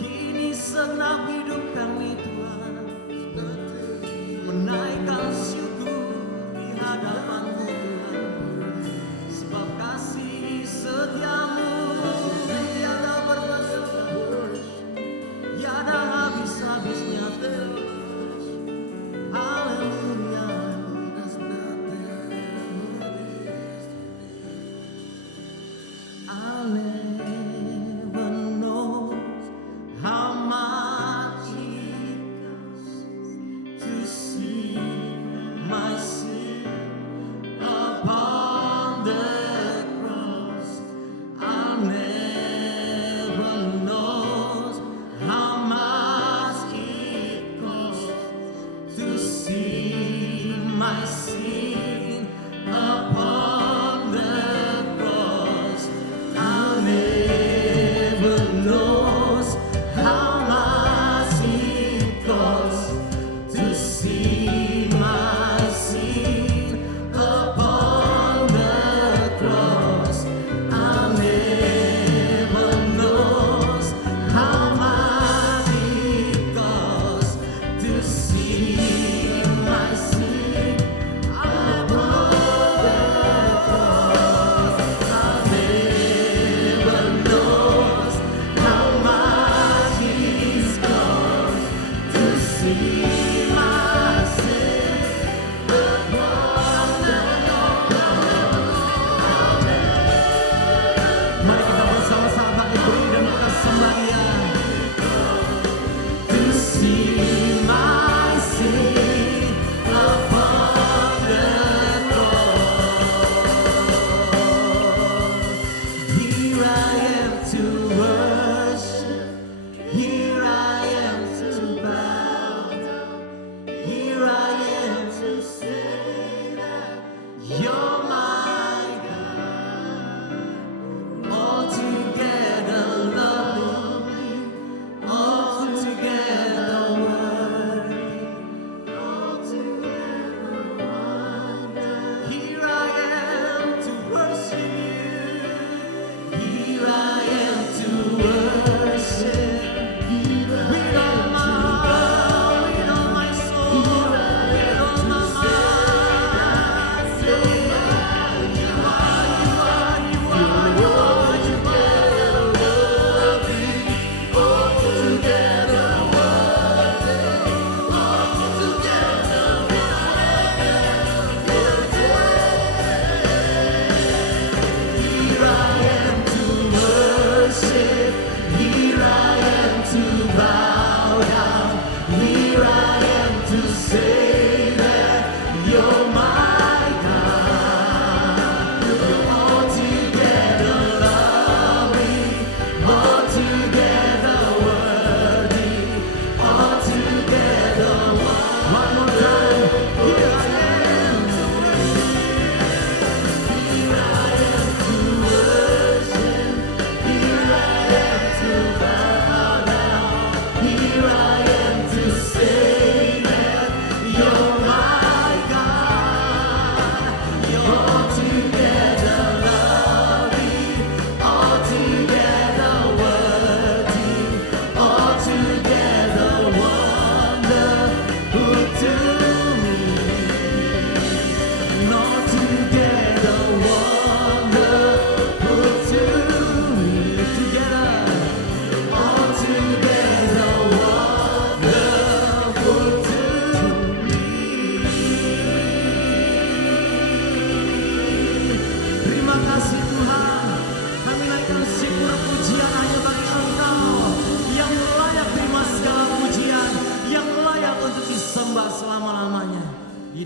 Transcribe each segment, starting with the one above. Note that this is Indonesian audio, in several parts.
Kini senang hidup kami Tuhan, menaikkan syukur di hadapan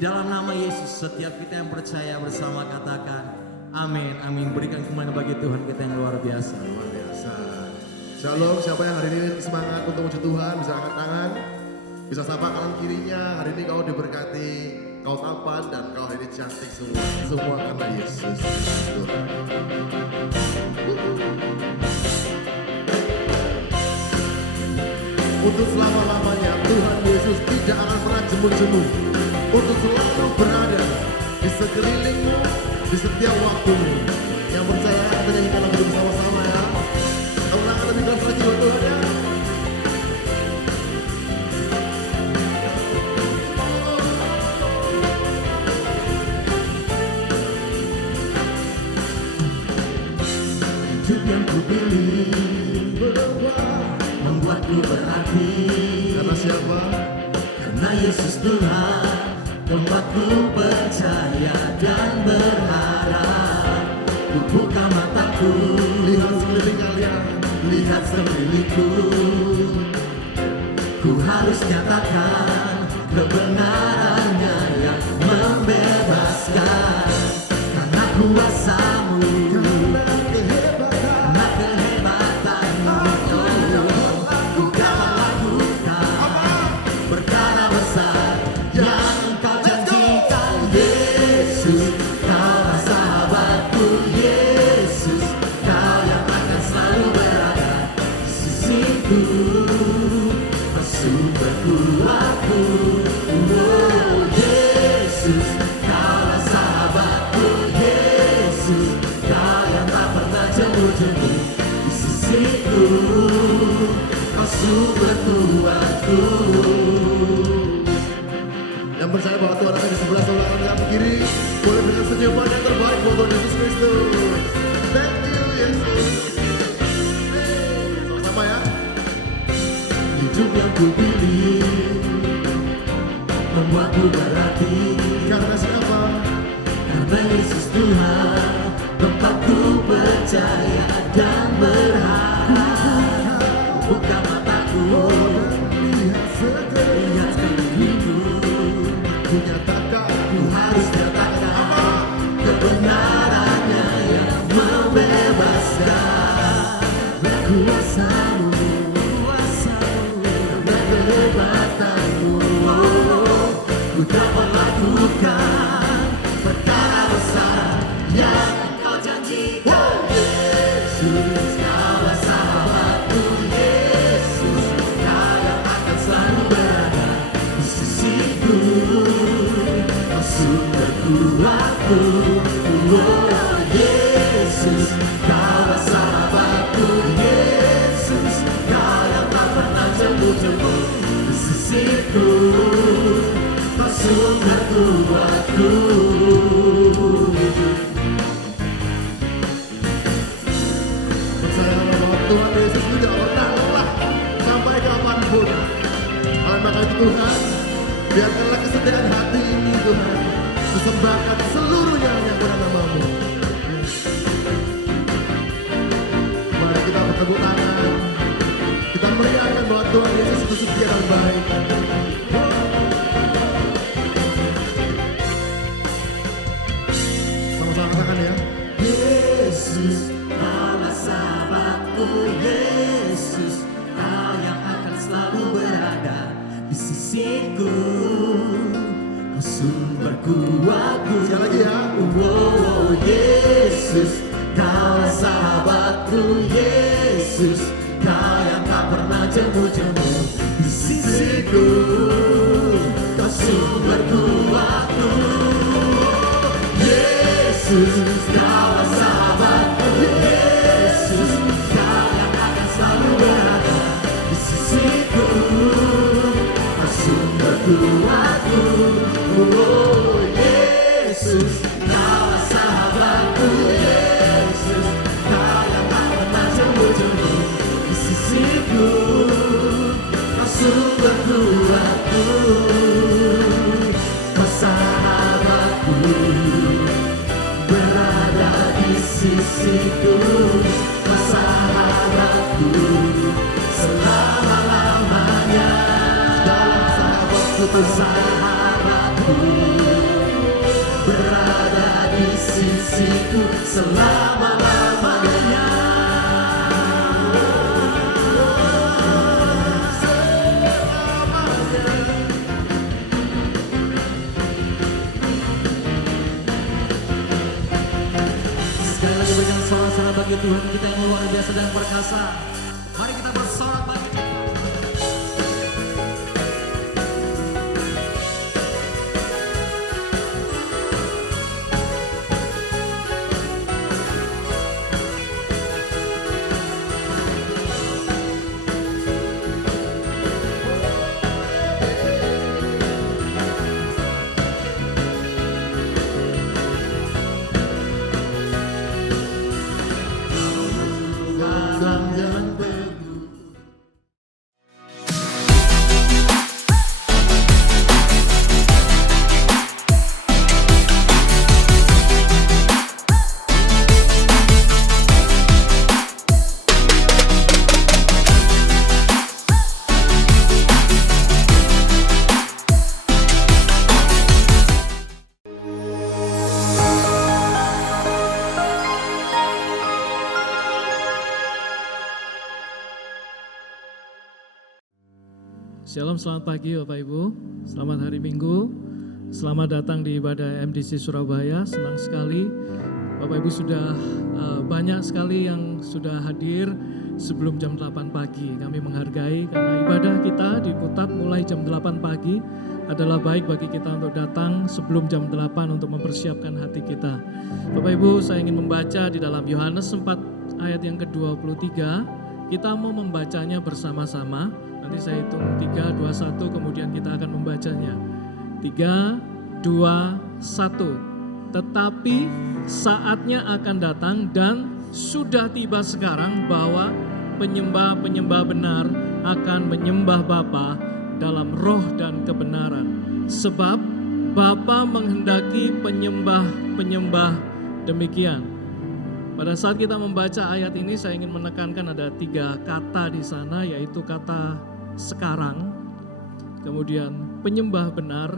dalam nama Yesus setiap kita yang percaya bersama katakan amin, amin. Berikan kemuliaan bagi Tuhan kita yang luar biasa. Luar biasa. Shalom, siapa yang hari ini semangat untuk muji Tuhan bisa angkat tangan. Bisa sapa kanan kirinya, hari ini kau diberkati, kau tampan dan kau hari ini cantik semua. Semua karena Yesus. Untuk selama-lamanya Tuhan Yesus tidak akan pernah jemu-jemu. Untuk selalu berada di sekelilingmu, di setiap waktumu. Yang percaya kita nyanyikan lagu bersama-sama ya. Ulangan lebih keras lagi buat Tuhan ya. Hidup yang ku pilih membuatku berarti. Karena siapa? Karena Yesus Tuhan, tempatku percaya dan berharap. Ku buka mataku, Lihat sekeliling kalian. lihat sekelilingku. Ku harus nyatakan kebenarannya yang membebaskan. Karena kuasa-Mu, karena kehebatanmu, ku dapat lakukan perkara besar yang Engkau janjikan. Yesus, Kaulah sahabatku. Yesus, Kau yang akan selalu berada di sisiku, Kau sumberku. Oh Yesus, Kaulah sahabatku. Yesus, Kau yang tak pernah jemu-jemu di sisiku, Kau sumberku. Yang percaya bahwa Tuhan ada di sebelah sebelah kanan kiri, boleh berikan senyuman yang terbaik buat Tuhan Yesus Kristus. Thank you Yesus. Sama-sama ya. Hidup yang ku pilih membuatku berarti. Karena siapa? Karena Yesus Tuhan, tempatku percaya dan berharap. Buka mataku, Lihat sekeliling. lihat sekelilingku. Ku nyatakan. Ku harus nyatakan kebenarannya yang membebaskan. Kuasa-Mu, dan kehebatanmu, ku dapat lakukan perkara besar yang Engkau janjikan. Yesus, Kaulah sahabatku. Yesus, Kau yang akan selalu berada di sisiku, Kau sumberku. Oh Yesus, Kaulah sahabatku. Yesus, Kau yang tak pernah jemu-jemu di sisiku, Kau sumberku. Percayalah bahwa Tuhan Yesus tidak pernah lelah sampai kapanpun. Maka itu Tuhan, biarkanlah kesedihan hati ini Tuhan disembahkan seluruhnya yang pada nama-Mu. Mari kita bertepuk tangan. Kita meriahkan bahwa Tuhan Yesus itu setia dan baik. Sama-sama katakan ya. Yesus, Kaulah sahabatku. Yesus, Kau yang akan selalu berada di sisiku, Kau sumberku. Sekali lagi ya. Oh Yesus, Kaulah sahabatku. Yesus, Kau yang tak pernah jemu-jemu di sisiku, Kau sumberku. Yesus, Kaulah sahabatku. Yesus, Kau yang akan selalu berada di sisiku, Kau sumberku. Oh Yesus, Kaulah sahabatku. Yesus, Kau yang tak pernah jemu-jemu di sisiku, Kau sumberku. Kau sahabatku, berada di sisiku. Kau sahabatku selama-lamanya. Dalam sahabatku, Sahabatku, berada di sisiku selama-lamanya. Sekali lagi berikan sorak-sorai bagi Tuhan kita yang luar biasa dan perkasa. Mari kita bersorak bagi Dia. yang teguh. Shalom, selamat pagi Bapak Ibu, selamat hari Minggu, selamat datang di ibadah MDC Surabaya. Senang sekali Bapak Ibu sudah banyak sekali yang sudah hadir sebelum jam 8 pagi. Kami menghargai karena ibadah kita diputar mulai jam 8 pagi adalah baik bagi kita untuk datang sebelum jam 8 untuk mempersiapkan hati kita. Bapak Ibu, saya ingin membaca di dalam Yohanes 4 ayat yang ke-23. Kita mau membacanya bersama-sama. Nanti saya hitung 3, 2, 1, kemudian kita akan membacanya. 3, 2, 1. Tetapi saatnya akan datang dan sudah tiba sekarang bahwa penyembah-penyembah benar akan menyembah Bapa dalam roh dan kebenaran. Sebab Bapa menghendaki penyembah-penyembah demikian. Pada saat kita membaca ayat ini saya ingin menekankan ada 3 kata di sana, yaitu kata sekarang, kemudian penyembah benar,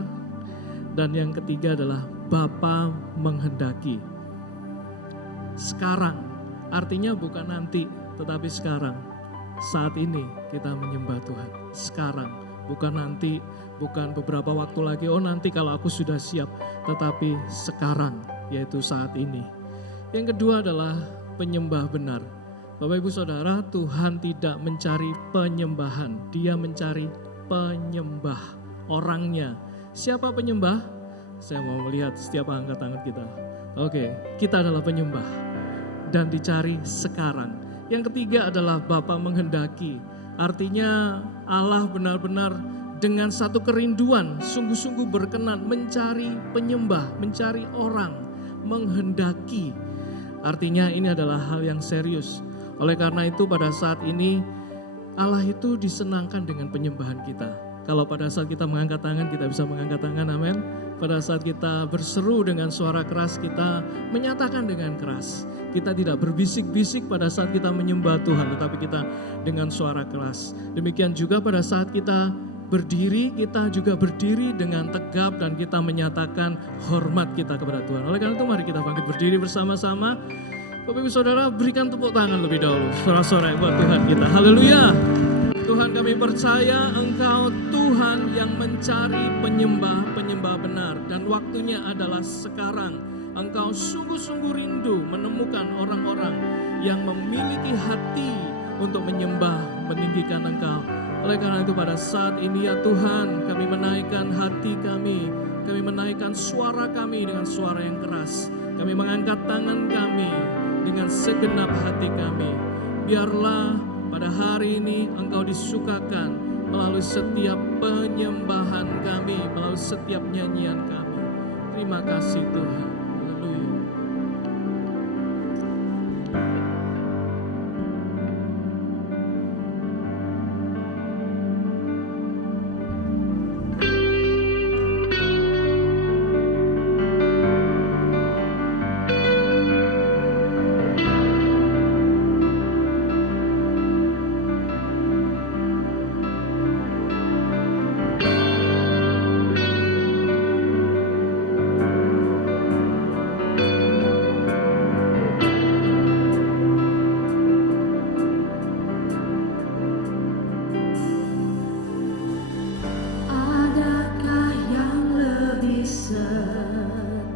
dan yang ketiga adalah Bapa menghendaki. Sekarang artinya bukan nanti, tetapi sekarang. Saat ini kita menyembah Tuhan. Sekarang, bukan nanti, bukan beberapa waktu lagi, oh nanti kalau aku sudah siap, tetapi sekarang, yaitu saat ini. Yang kedua adalah penyembah benar. Bapak Ibu Saudara, Tuhan tidak mencari penyembahan, Dia mencari penyembah, orangnya. Siapa penyembah? Saya mau melihat setiap angkat tangan kita. Oke, kita adalah penyembah dan dicari sekarang. Yang ketiga adalah Bapa menghendaki. Artinya Allah benar-benar dengan satu kerinduan, sungguh-sungguh berkenan mencari penyembah, mencari orang, menghendaki. Artinya ini adalah hal yang serius. Oleh karena itu pada saat ini Allah itu disenangkan dengan penyembahan kita. Kalau pada saat kita mengangkat tangan, kita bisa mengangkat tangan, amin. Pada saat kita berseru dengan suara keras, kita menyatakan dengan keras. Kita tidak berbisik-bisik pada saat kita menyembah Tuhan, tetapi kita dengan suara keras. Demikian juga pada saat kita berdiri, kita juga berdiri dengan tegap dan kita menyatakan hormat kita kepada Tuhan. Oleh karena itu mari kita bangkit berdiri bersama-sama. Bapak Ibu Saudara, berikan tepuk tangan lebih dahulu. Sorak-sorai buat Tuhan kita. Haleluya. Tuhan, kami percaya Engkau Tuhan yang mencari penyembah benar. Dan waktunya adalah sekarang. Engkau sungguh-sungguh rindu menemukan orang-orang yang memiliki hati untuk menyembah, meninggikan Engkau. Oleh karena itu pada saat ini ya Tuhan, kami menaikkan hati kami. Kami menaikkan suara kami dengan suara yang keras. Kami mengangkat tangan kami dengan segenap hati kami. Biarlah pada hari ini Engkau disukakan melalui setiap penyembahan kami, melalui setiap nyanyian kami. Terima kasih Tuhan. Haleluya.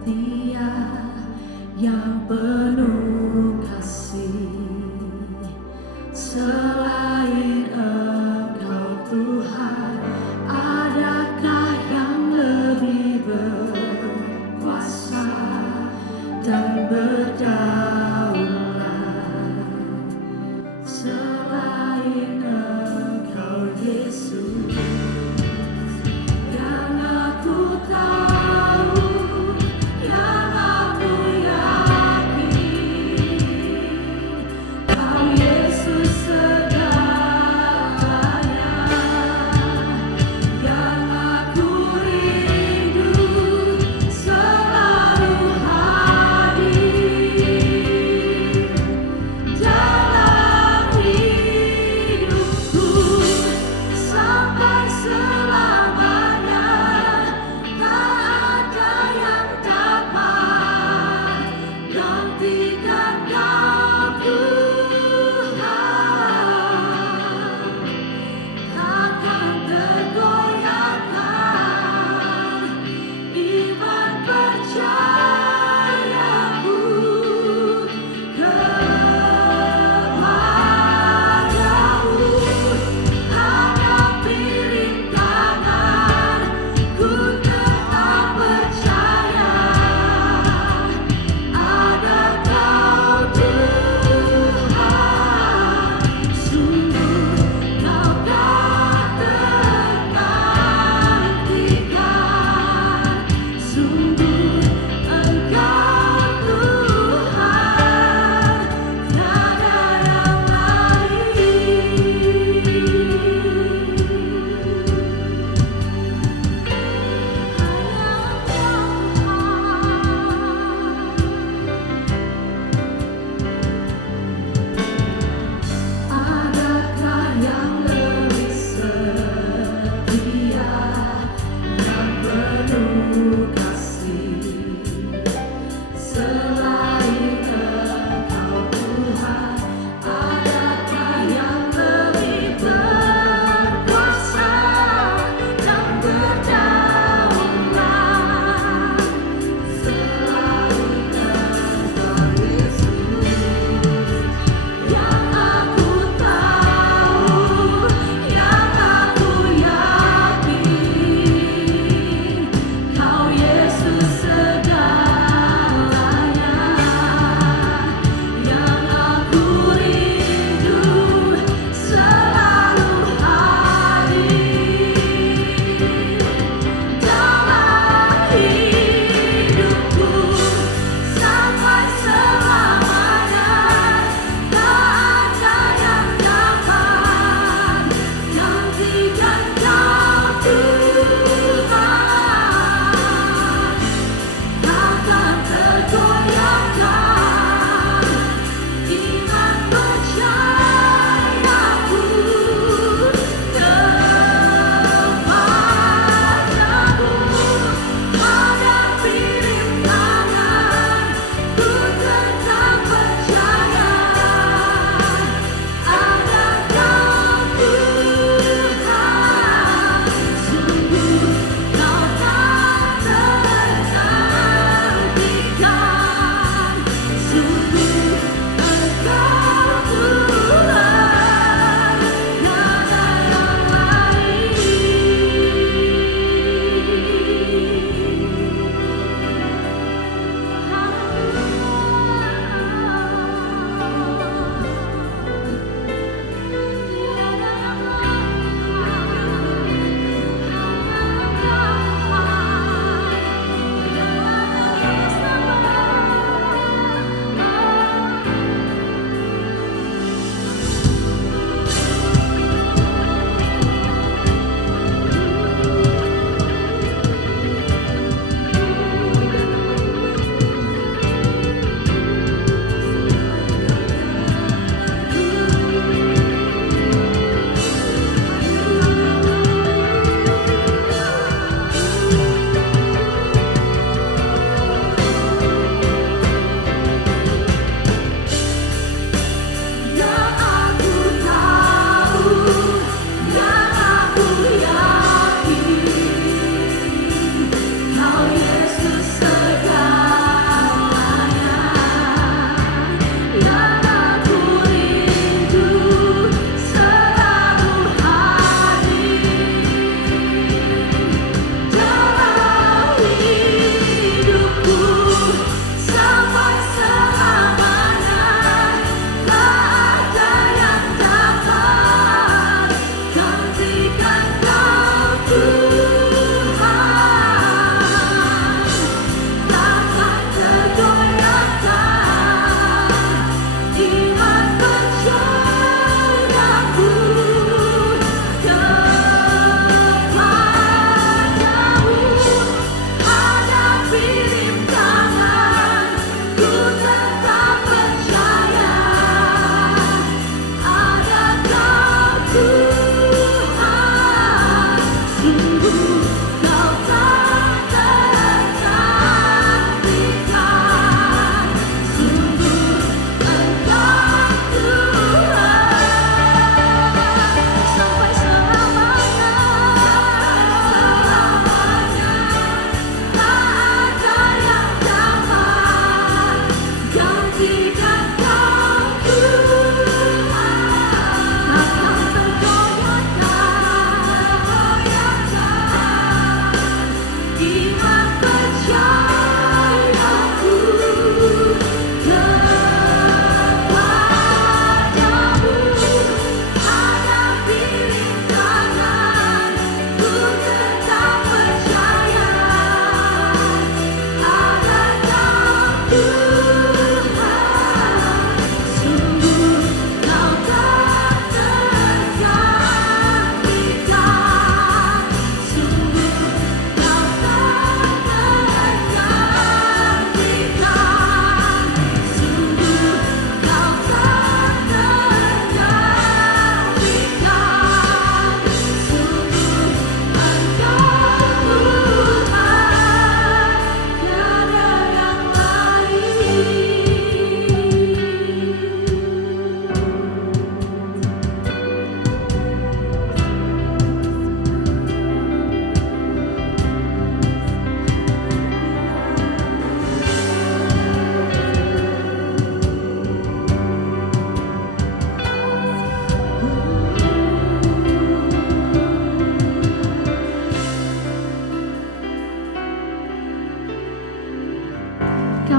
setia, yang penuh kasih. Selain Engkau Tuhan, adakah yang lebih berkuasa dan berdaulat selain Engkau Yesus? Yang aku tahu, yang aku yakin, Kau Yesus segalanya. Yang aku rindu selalu hadir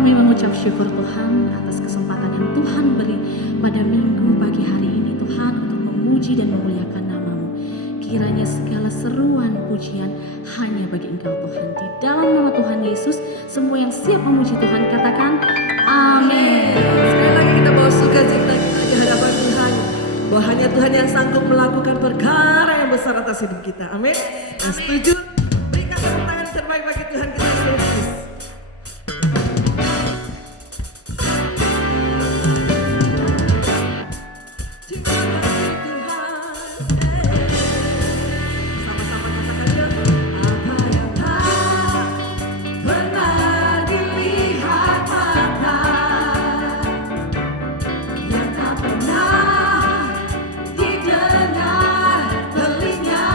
Kami mengucap syukur Tuhan atas kesempatan yang Tuhan beri pada minggu pagi hari ini Tuhan untuk memuji dan memuliakan nama-Mu. Kiranya segala seruan pujian hanya bagi Engkau Tuhan. Di dalam nama Tuhan Yesus, semua yang siap memuji Tuhan katakan amin. Sekali lagi kita bawa sukacita kita di hadapan Tuhan, bahwa hanya Tuhan yang sanggup melakukan perkara yang besar atas hidup kita. Amin. Yang setuju, berikan tepuk tangan terbaik bagi Tuhan kita Yesus. Sama-sama katakan yuk. Apa yang tak pernah dilihat mata, yang tak pernah didengar telinga,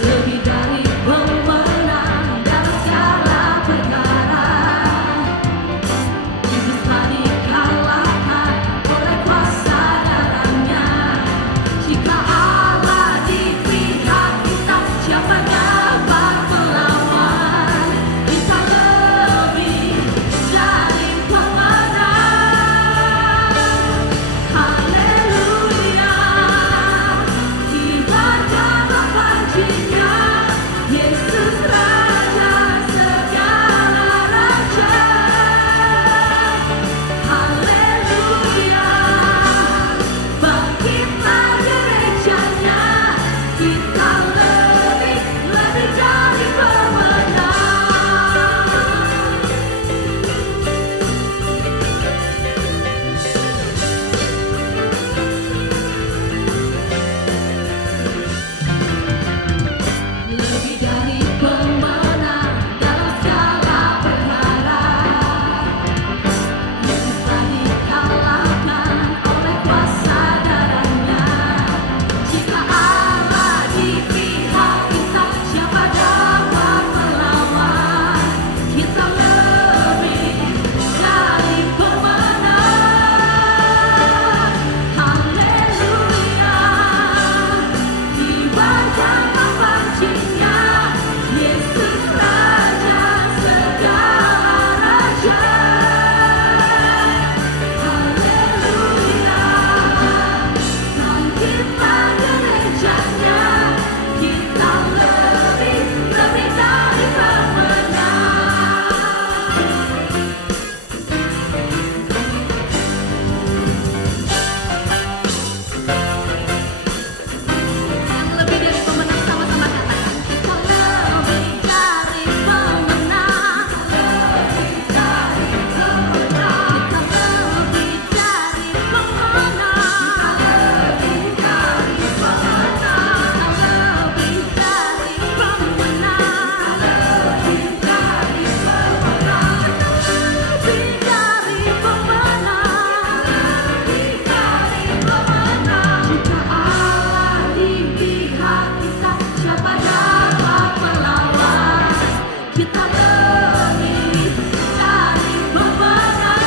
lebih dari pemenang dalam segala perkara. Iblis telah dikalahkan oleh kuasa darahnya. Jika Allah di pihak kita, siapa dapat melawan? Kita lebih dari pemenang. Haleluya, kibarkanlah pancinya, Yesus Raja segala raja. Haleluya, bangkitlah gerejanya, kita lebih dari pemenang. Lebih dari pemenang dalam segala perkara. Yesus telah dikalahkan oleh kuasa darahnya. Jika Allah di pihak kita, siapa dapat melawan? Kita lebih dari pemenang. Haleluya, kibarkanlah pancinya, Yesus Raja segala raja. Haleluya, bangkitlah gerejanya, kita lebih dari pemenang. Yang lebih dari pemenang, sama-sama katakan. Kita lebih dari pemenang. Lebih dari pemenang. Kita lebih dari pemenang. Lebih dari pemenang. Kita lebih dari pemenang. Lebih dari pemenang. Lebih dari pemenang. Lebih dari pemenang. Jika Allah di pihak kita, siapa dapat melawan? Kita lebih dari pemenang.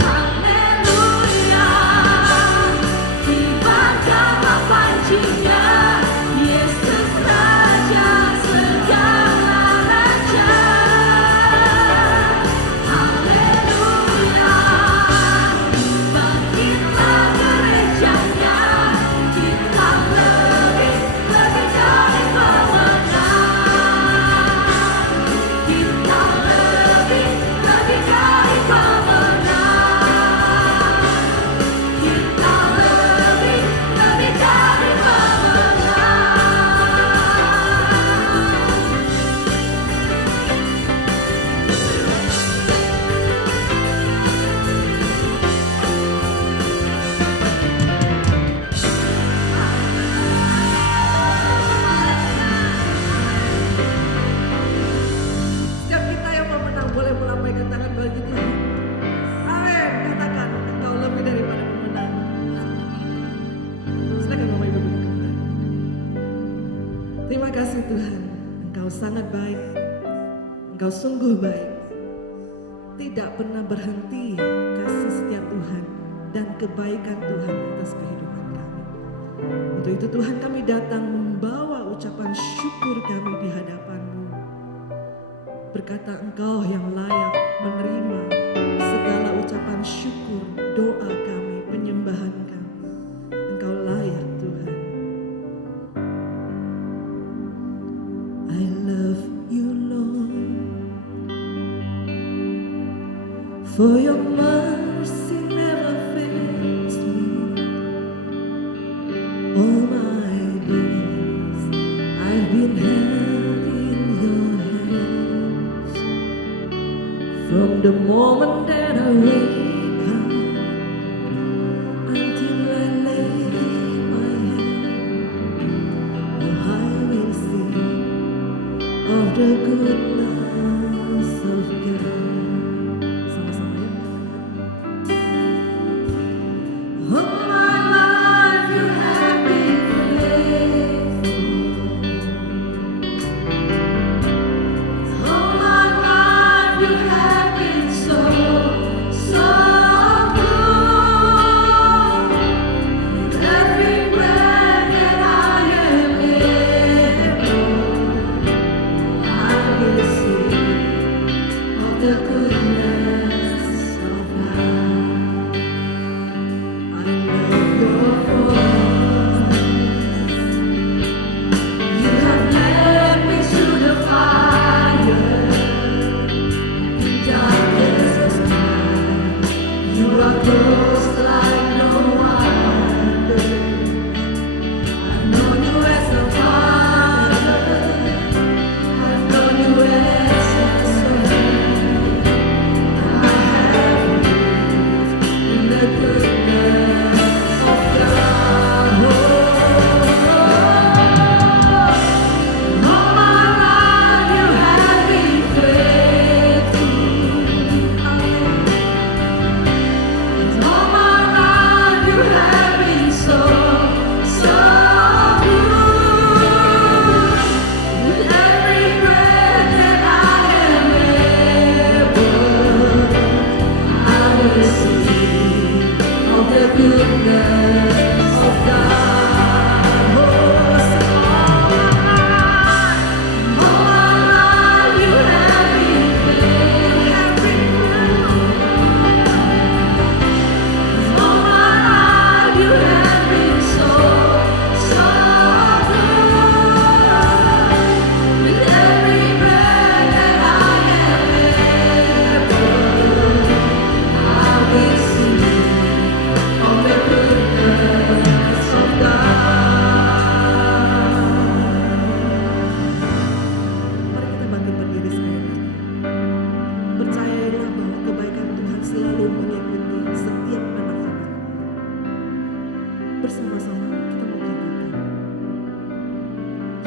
Haleluya, kibarkanlah pancinya, Yesus Raja segala raja. Haleluya, bangkitlah gerejanya, kita lebih dari pemenang. Kita lebih dari pemenang. Kita lebih dari Setiap kita yang pemenang boleh melambaikan tangan bagi Tuhan. Amin. Katakan, engkau lebih daripada pemenang. Silakan Bapak Ibu duduk kembali. Terima kasih Tuhan, Engkau sangat baik. Engkau sungguh baik. Tidak pernah berhenti kasih setia Tuhan dan kebaikan Tuhan atas kehidupan kami. Untuk itu Tuhan, kami datang membawa ucapan syukur kami di hadapan-Mu. Berkata Engkau yang layak menerima segala ucapan syukur, doa kami, penyembahan kami. Engkau layak Tuhan. I love you Lord, for your mercy never fails me. All my days I've been held in your hands. From the moment that I wake up until I lay my head, oh I will sing of the goodness of God. Sama-sama ya. All my life you have been faithful.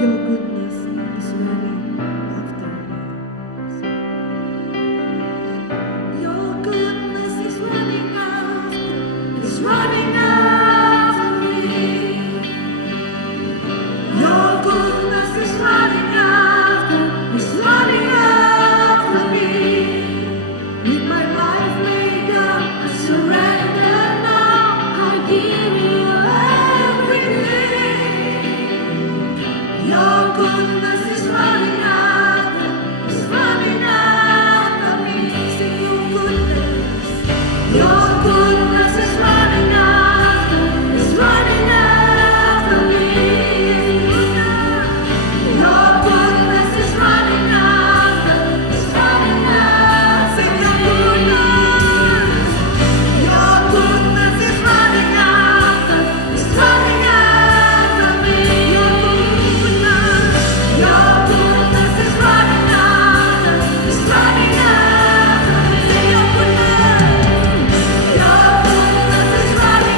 Your goodness is running after me. Your goodness is running after me. Your goodness is running after me. With my life laid down, I surrender now. I give you everything. Your goodness is running after me. Sing your goodness. Your goodness is running after me. Your goodness is running after. Sing your goodness. Your goodness is running after me. Your goodness is running after. Sing your goodness. Your goodness is running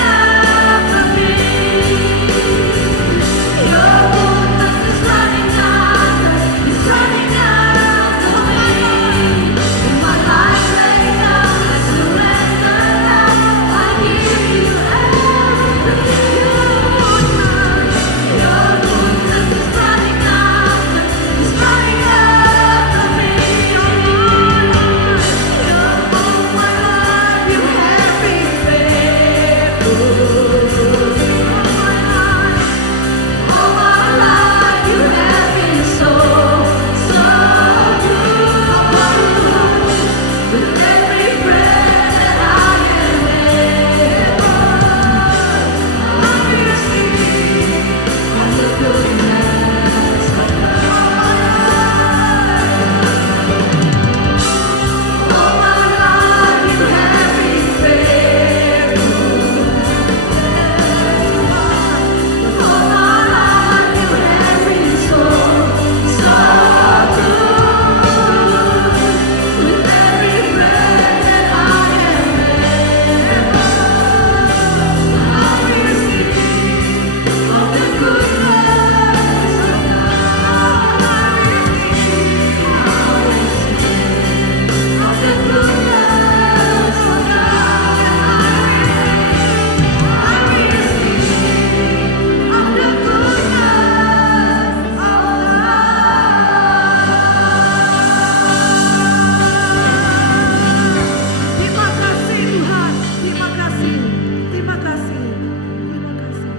after me. Your goodness is running after me. In my life laid down, I surrender now. I give you everything. Your goodness is running after me. Your goodness, all my life you have been faithful. All my life you have been so good. With every breath that I am able, I will sing of the goodness of God. All my life you have been faithful. All my life you have been so good. With every breath that I am able, I will sing of the goodness of God. I will sing of the goodness of God. I will sing of the goodness of God. Terima kasih Tuhan, terima kasih, terima kasih, terima kasih.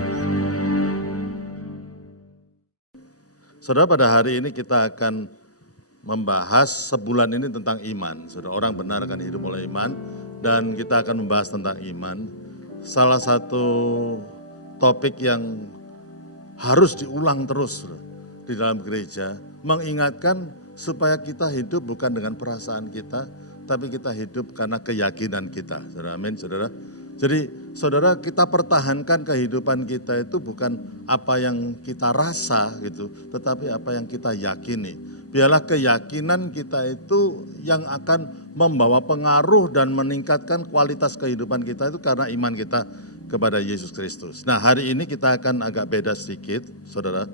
Saudara, pada hari ini kita akan membahas sebulan ini tentang iman. Saudara, orang benar akan hidup oleh iman, dan kita akan membahas tentang iman. Salah satu topik yang harus diulang terus di dalam gereja, mengingatkan supaya kita hidup bukan dengan perasaan kita, tapi kita hidup karena keyakinan kita. Saudara, amin saudara. Jadi saudara, kita pertahankan kehidupan kita itu bukan apa yang kita rasa gitu, tetapi apa yang kita yakini. Biarlah keyakinan kita itu yang akan membawa pengaruh dan meningkatkan kualitas kehidupan kita itu karena iman kita kepada Yesus Kristus. Nah, hari ini kita akan agak beda sedikit, saudara.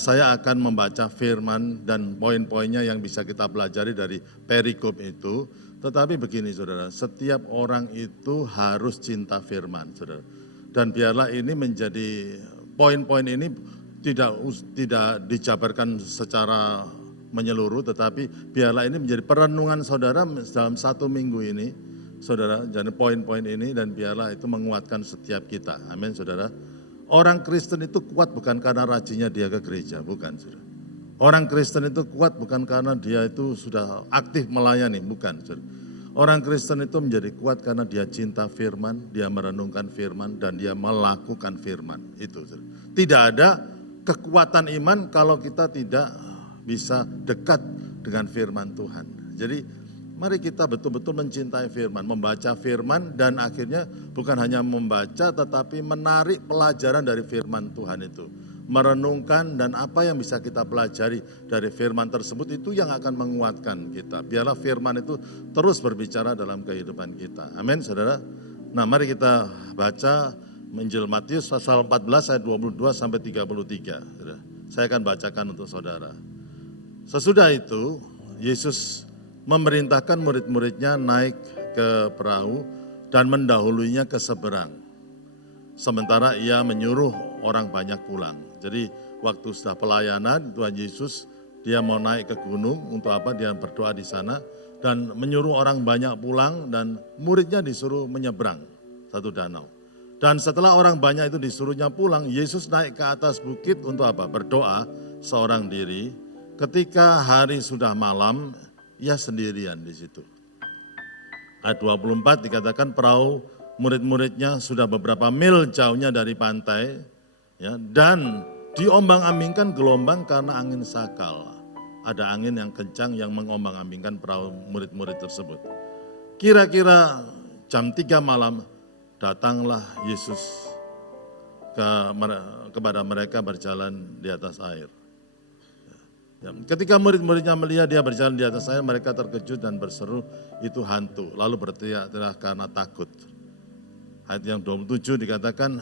Saya akan membaca firman dan poin-poinnya yang bisa kita pelajari dari perikop itu. Tetapi begini saudara, setiap orang itu harus cinta firman, saudara. Dan biarlah ini menjadi poin-poin ini tidak dijabarkan secara menyeluruh, tetapi biarlah ini menjadi perenungan saudara dalam 1 minggu ini, saudara. Jadi poin-poin ini, dan biarlah itu menguatkan setiap kita. Amin saudara. Orang Kristen itu kuat bukan karena rajinnya dia ke gereja, bukan saudara. Orang Kristen itu kuat bukan karena dia itu sudah aktif melayani, bukan saudara. Orang Kristen itu menjadi kuat karena dia cinta firman, dia merenungkan firman, dan dia melakukan firman. Itu saudara. Tidak ada kekuatan iman kalau kita tidak bisa dekat dengan firman Tuhan. Jadi mari kita betul-betul mencintai firman, membaca firman, dan akhirnya bukan hanya membaca tetapi menarik pelajaran dari firman Tuhan itu. Merenungkan dan apa yang bisa kita pelajari dari firman tersebut itu yang akan menguatkan kita. Biarlah firman itu terus berbicara dalam kehidupan kita. Amin saudara. Nah mari kita baca Injil Matius pasal 14 ayat 22 sampai 33. Saya akan bacakan untuk saudara. Sesudah itu, Yesus memerintahkan murid-muridnya naik ke perahu dan mendahulunya ke seberang. Sementara ia menyuruh orang banyak pulang. Jadi waktu sudah pelayanan, Tuhan Yesus dia mau naik ke gunung untuk apa? Dia berdoa di sana dan menyuruh orang banyak pulang dan muridnya disuruh menyeberang satu danau. Dan setelah orang banyak itu disuruhnya pulang, Yesus naik ke atas bukit untuk apa? Berdoa seorang diri. Ketika hari sudah malam, ia sendirian di situ. Ayat 24 dikatakan perahu murid-muridnya sudah beberapa mil jauhnya dari pantai, ya, dan diombang-ambingkan gelombang karena angin sakal. Ada angin yang kencang yang mengombang-ambingkan perahu murid-murid tersebut. Kira-kira jam 3 malam datanglah Yesus kepada mereka berjalan di atas air. Ya, ketika murid-muridnya melihat dia berjalan di atas air, mereka terkejut dan berseru, itu hantu. Lalu berteriak-teriak karena takut. Ayat yang 27 dikatakan,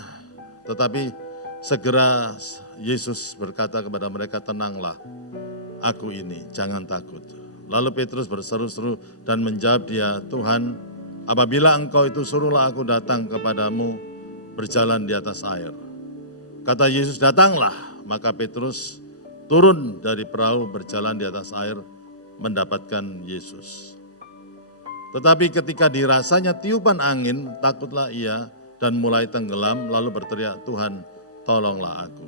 tetapi segera Yesus berkata kepada mereka, tenanglah, aku ini, jangan takut. Lalu Petrus berseru-seru dan menjawab dia, Tuhan, apabila engkau itu suruhlah aku datang kepadamu berjalan di atas air. Kata Yesus, datanglah. Maka Petrus turun dari perahu berjalan di atas air mendapatkan Yesus. Tetapi ketika dirasanya tiupan angin, takutlah ia dan mulai tenggelam lalu berteriak, Tuhan tolonglah aku.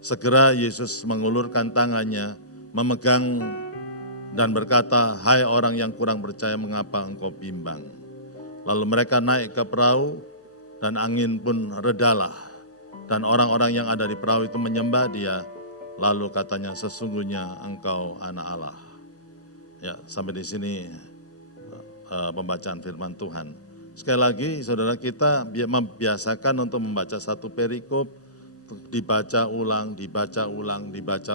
Segera Yesus mengulurkan tangannya, memegang dan berkata, hai orang yang kurang percaya, mengapa engkau bimbang? Lalu mereka naik ke perahu dan angin pun redalah. Dan orang-orang yang ada di perahu itu menyembah dia. Lalu katanya, sesungguhnya engkau anak Allah. Ya, sampai di sini pembacaan firman Tuhan. Sekali lagi saudara, kita membiasakan untuk membaca satu perikop, dibaca ulang, dibaca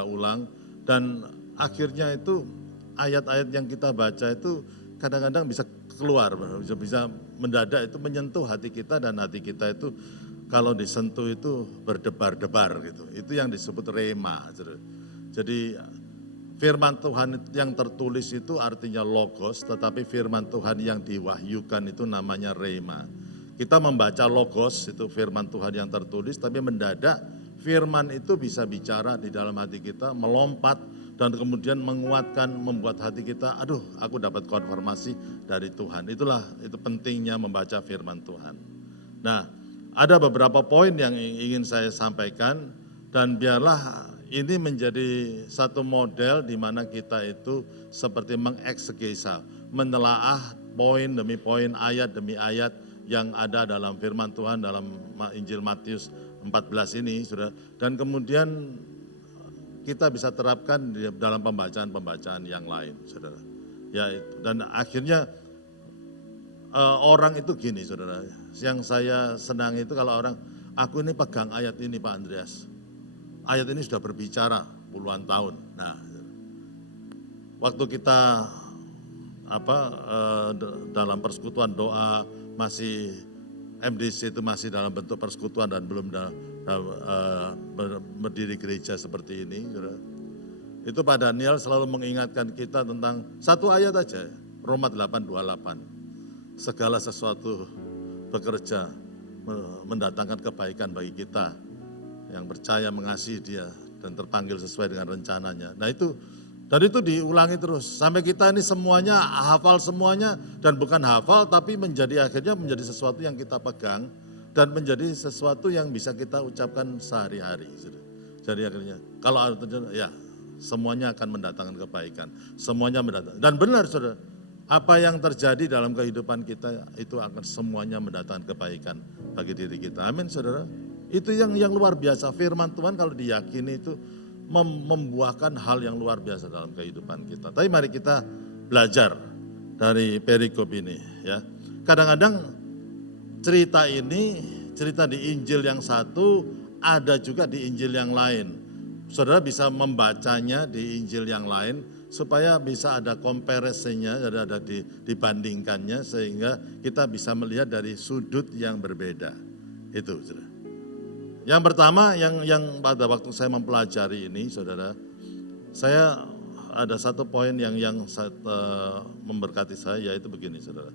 ulang. Dan akhirnya itu ayat-ayat yang kita baca itu kadang-kadang bisa keluar, bisa mendadak itu menyentuh hati kita, dan hati kita itu kalau disentuh itu berdebar-debar gitu. Itu yang disebut rema. Jadi firman Tuhan yang tertulis itu artinya logos, tetapi firman Tuhan yang diwahyukan itu namanya rema. Kita membaca logos itu firman Tuhan yang tertulis, tapi mendadak firman itu bisa bicara di dalam hati kita, melompat dan kemudian menguatkan, membuat hati kita, aduh aku dapat konfirmasi dari Tuhan. Itu pentingnya membaca firman Tuhan. Nah, ada beberapa poin yang ingin saya sampaikan, dan biarlah ini menjadi satu model di mana kita itu seperti mengeksegesa, menelaah poin demi poin, ayat demi ayat yang ada dalam firman Tuhan dalam Injil Matius 14 ini, Saudara. Dan kemudian kita bisa terapkan dalam pembacaan-pembacaan yang lain, Saudara. Ya, dan akhirnya orang itu gini, Saudara. Yang saya senang itu kalau orang, aku ini pegang ayat ini Pak Andreas. Ayat ini sudah berbicara puluhan tahun. Nah, waktu kita dalam persekutuan doa, masih MDC itu masih dalam bentuk persekutuan dan belum berdiri gereja seperti ini. Saudara. Itu Pak Daniel selalu mengingatkan kita tentang satu ayat aja, Roma 8:28. Segala sesuatu bekerja mendatangkan kebaikan bagi kita yang percaya, mengasihi dia dan terpanggil sesuai dengan rencananya. Nah itu, dan itu diulangi terus sampai kita ini semuanya hafal semuanya, dan bukan hafal tapi akhirnya menjadi sesuatu yang kita pegang dan menjadi sesuatu yang bisa kita ucapkan sehari-hari. Jadi akhirnya kalau ya semuanya akan mendatangkan kebaikan, semuanya mendatangkan. Dan benar Saudara, apa yang terjadi dalam kehidupan kita itu akan semuanya mendatangkan kebaikan bagi diri kita. Amin Saudara. Itu yang luar biasa. Firman Tuhan kalau diyakini itu membuahkan hal yang luar biasa dalam kehidupan kita. Tapi mari kita belajar dari perikop ini ya. Kadang-kadang cerita ini, cerita di Injil yang satu ada juga di Injil yang lain. Saudara bisa membacanya di Injil yang lain supaya bisa ada komparasinya, ada dibandingkannya sehingga kita bisa melihat dari sudut yang berbeda. Itu, saudara. Yang pertama, yang pada waktu saya mempelajari ini, saudara, saya ada satu poin yang memberkati saya, yaitu begini, saudara.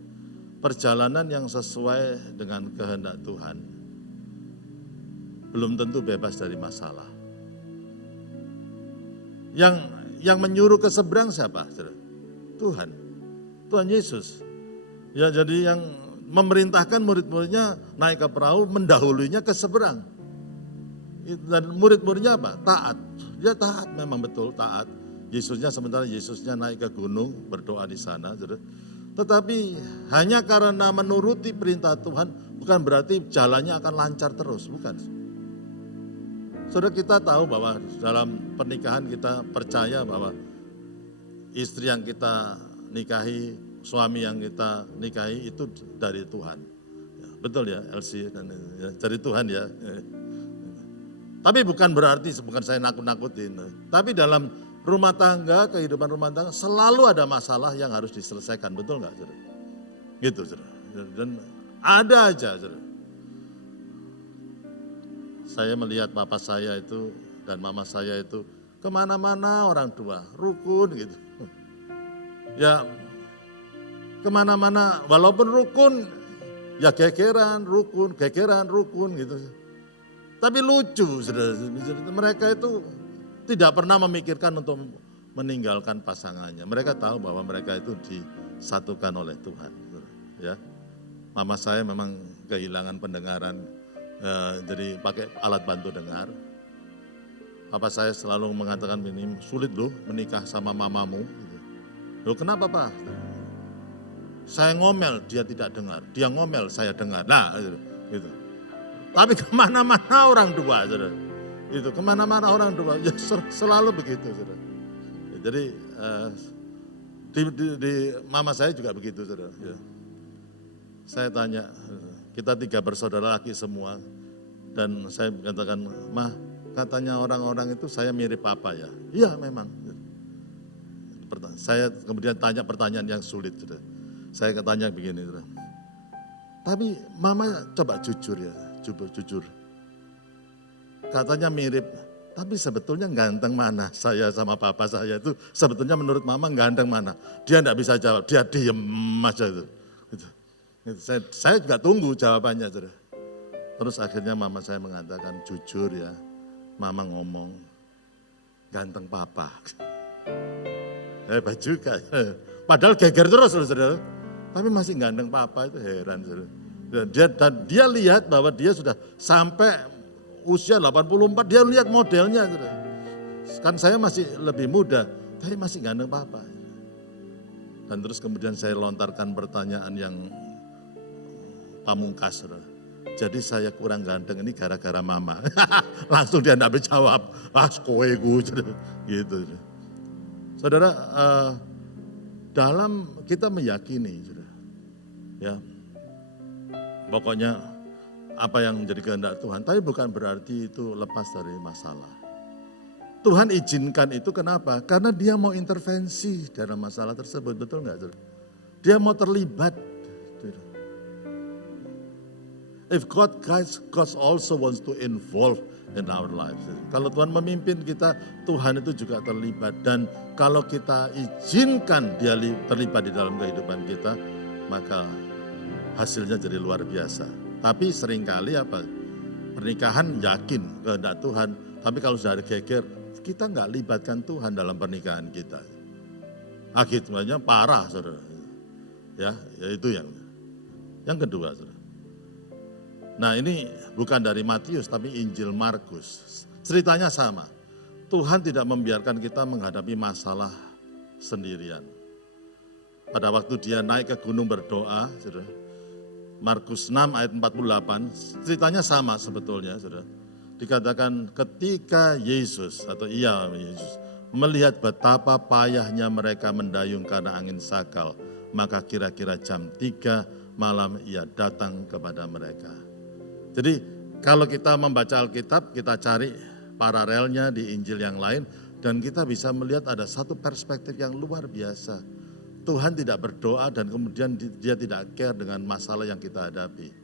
Perjalanan yang sesuai dengan kehendak Tuhan belum tentu bebas dari masalah. Yang menyuruh ke seberang siapa, saudara? Tuhan Yesus. Ya, jadi yang memerintahkan murid-muridnya naik ke perahu, mendahulunya ke seberang. Dan murid-muridnya apa? Taat. Dia taat, memang betul taat. Sementara Yesusnya naik ke gunung, berdoa di sana. Tetapi hanya karena menuruti perintah Tuhan, bukan berarti jalannya akan lancar terus, bukan. Saudara, kita tahu bahwa dalam pernikahan kita percaya bahwa istri yang kita nikahi, suami yang kita nikahi itu dari Tuhan. Betul ya, Elsie, dari Tuhan ya. Tapi bukan berarti, bukan saya nakut-nakutin. Tapi dalam rumah tangga, kehidupan rumah tangga selalu ada masalah yang harus diselesaikan, betul nggak, saudara? Gitu, saudara. Dan ada aja, saudara. Saya melihat papa saya itu dan mama saya itu kemana-mana orang tua, rukun gitu. Ya kemana-mana, walaupun rukun, ya gegeran, rukun gitu. Tapi lucu, saudara, mereka itu tidak pernah memikirkan untuk meninggalkan pasangannya. Mereka tahu bahwa mereka itu disatukan oleh Tuhan. Ya, mama saya memang kehilangan pendengaran, jadi pakai alat bantu dengar. Papa saya selalu mengatakan ini sulit loh menikah sama mamamu. Loh kenapa Pak? Saya ngomel, dia tidak dengar. Dia ngomel, saya dengar. Nah, gitu. Tapi kemana-mana orang tua, saudara. Itu kemana-mana orang tua, ya selalu begitu, saudara. Jadi di mama saya juga begitu, saudara. Ya. Saya tanya, kita 3 bersaudara laki semua, dan saya katakan, "Mah, katanya orang-orang itu saya mirip papa ya?" Iya memang. Saya kemudian tanya pertanyaan yang sulit, saudara. Saya tanya begini, saudara. Tapi mama coba jujur ya. Jujur. Katanya mirip, tapi sebetulnya ganteng mana saya sama papa saya itu sebetulnya menurut mama ganteng mana? Dia enggak bisa jawab, dia diem aja itu. Saya juga tunggu jawabannya. Terus akhirnya mama saya mengatakan jujur ya, mama ngomong ganteng papa. Hebat juga, padahal geger terus saudara. Tapi masih ganteng papa, itu heran saudara. Dan dia lihat bahwa dia sudah sampai usia 84, dia lihat modelnya. Kan saya masih lebih muda, tapi masih ganteng papa. Dan terus kemudian saya lontarkan pertanyaan yang pamungkas. Jadi saya kurang ganteng ini gara-gara mama. Langsung dia enggak menjawab, kowe gitu. Saudara, dalam kita meyakini, ya, pokoknya apa yang menjadi kehendak Tuhan, tapi bukan berarti itu lepas dari masalah. Tuhan izinkan itu kenapa? Karena dia mau intervensi dalam masalah tersebut, betul nggak? Dia mau terlibat. If God also wants to involve in our lives. Kalau Tuhan memimpin kita, Tuhan itu juga terlibat. Dan kalau kita izinkan dia terlibat di dalam kehidupan kita, maka hasilnya jadi luar biasa. Tapi seringkali apa? Pernikahan yakin kehendak Tuhan, tapi kalau sudah ada geger, kita nggak libatkan Tuhan dalam pernikahan kita. Akibatnya parah, saudara. Ya itu yang kedua, saudara. Nah ini bukan dari Matius tapi Injil Markus. Ceritanya sama. Tuhan tidak membiarkan kita menghadapi masalah sendirian. Pada waktu dia naik ke gunung berdoa, saudara, Markus 6 ayat 48, ceritanya sama sebetulnya, saudara. Dikatakan ketika Yesus melihat betapa payahnya mereka mendayung karena angin sakal, maka kira-kira jam 3 malam ia datang kepada mereka. Jadi kalau kita membaca Alkitab, kita cari paralelnya di Injil yang lain, dan kita bisa melihat ada satu perspektif yang luar biasa. Tuhan tidak berdoa dan kemudian dia tidak care dengan masalah yang kita hadapi.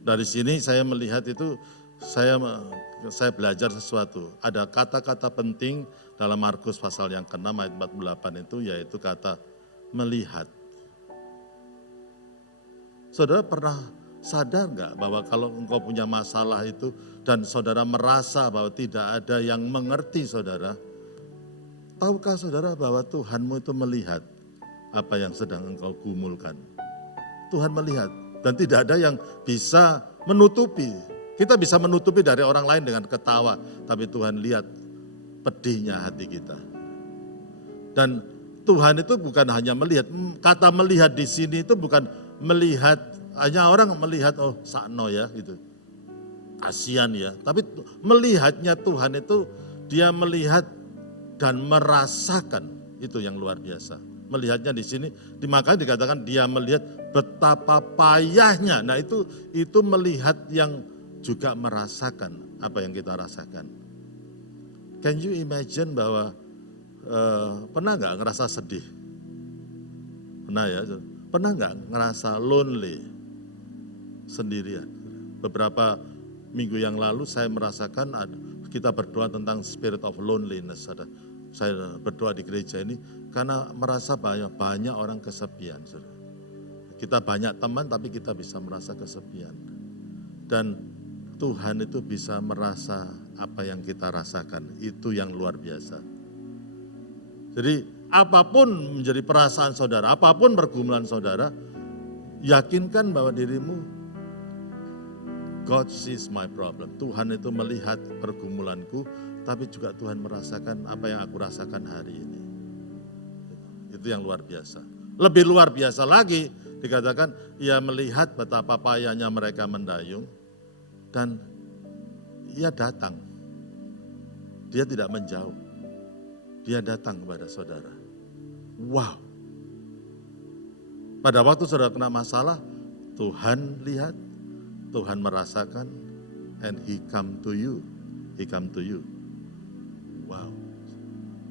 Dari sini saya melihat itu, saya belajar sesuatu. Ada kata-kata penting dalam Markus pasal yang ke-6 ayat 48 itu, yaitu kata melihat. Saudara pernah sadar nggak bahwa kalau engkau punya masalah itu dan saudara merasa bahwa tidak ada yang mengerti saudara, tahukah saudara bahwa Tuhanmu itu melihat apa yang sedang engkau gumulkan? Tuhan melihat dan tidak ada yang bisa menutupi. Kita bisa menutupi dari orang lain dengan ketawa, tapi Tuhan lihat pedihnya hati kita. Dan Tuhan itu bukan hanya melihat, kata melihat di sini itu bukan melihat, hanya orang melihat, oh sakno ya gitu, kasihan ya. Tapi melihatnya Tuhan itu, dia melihat dan merasakan, itu yang luar biasa. Melihatnya di sini, makanya dikatakan dia melihat betapa payahnya. Nah itu melihat yang juga merasakan apa yang kita rasakan. Can you imagine bahwa pernah nggak ngerasa sedih? Pernah ya? Pernah nggak ngerasa lonely sendirian? Beberapa minggu yang lalu saya merasakan kita berdoa tentang spirit of loneliness. Saya berdoa di gereja ini karena merasa banyak orang kesepian. Kita banyak teman tapi kita bisa merasa kesepian. Dan Tuhan itu bisa merasa apa yang kita rasakan. Itu yang luar biasa. Jadi apapun menjadi perasaan saudara, apapun pergumulan saudara, yakinkan bahwa dirimu, God sees my problem. Tuhan itu melihat pergumulanku, tapi juga Tuhan merasakan apa yang aku rasakan hari ini. Itu yang luar biasa. Lebih luar biasa lagi, dikatakan ia melihat betapa payahnya mereka mendayung, dan ia datang. Dia tidak menjauh. Dia datang kepada saudara. Wow. Pada waktu saudara kena masalah, Tuhan lihat, Tuhan merasakan, and He come to you. He come to you. Wow.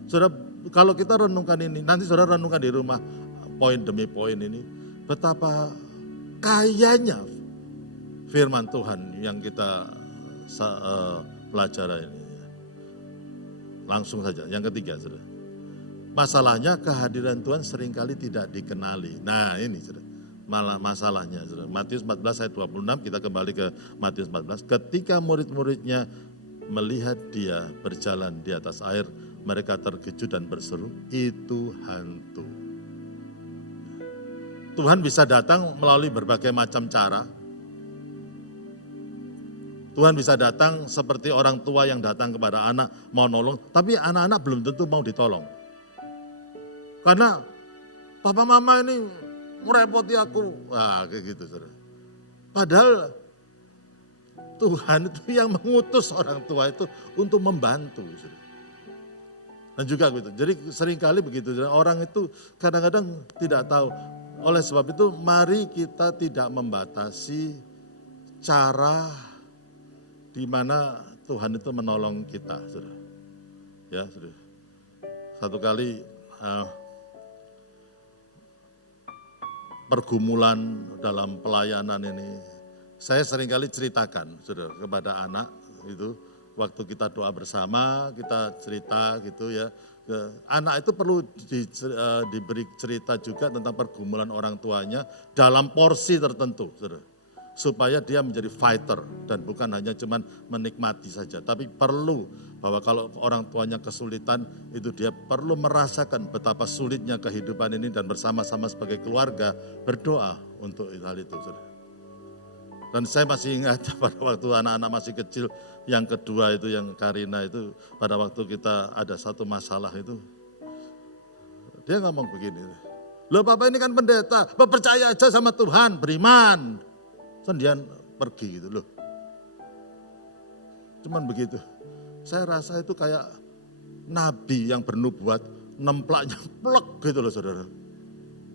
Saudara, kalau kita renungkan ini, nanti saudara renungkan di rumah, poin demi poin ini, betapa kayanya firman Tuhan yang kita pelajari ini. Langsung saja, yang ketiga saudara. Masalahnya kehadiran Tuhan seringkali tidak dikenali. Nah ini saudara, malah masalahnya saudara. Matius 14 ayat 26, kita kembali ke Matius 14. Ketika murid-muridnya melihat dia berjalan di atas air, mereka terkejut dan berseru, itu hantu. Tuhan bisa datang melalui berbagai macam cara. Tuhan bisa datang seperti orang tua yang datang kepada anak mau nolong, tapi anak-anak belum tentu mau ditolong. Karena papa mama ini merepoti aku, wah kayak gitu saudara. Padahal Tuhan itu yang mengutus orang tua itu untuk membantu. Saudara. Dan juga gitu, jadi seringkali begitu, saudara. Orang itu kadang-kadang tidak tahu. Oleh sebab itu mari kita tidak membatasi cara di mana Tuhan itu menolong kita, saudara. Ya, saudara. Satu kali pergumulan dalam pelayanan ini, saya seringkali ceritakan, saudara, kepada anak itu waktu kita doa bersama, kita cerita gitu ya. Anak itu perlu diberi cerita juga tentang pergumulan orang tuanya dalam porsi tertentu, saudara. Supaya dia menjadi fighter dan bukan hanya cuman menikmati saja. Tapi perlu bahwa kalau orang tuanya kesulitan itu dia perlu merasakan betapa sulitnya kehidupan ini dan bersama-sama sebagai keluarga berdoa untuk hal itu. Dan saya masih ingat pada waktu anak-anak masih kecil yang kedua itu yang Karina itu pada waktu kita ada satu masalah itu. Dia ngomong begini, loh papa ini kan pendeta, percaya aja sama Tuhan, beriman. Sendian pergi gitu loh. Cuman begitu. Saya rasa itu kayak nabi yang bernubuat nemplaknya plek gitu loh saudara.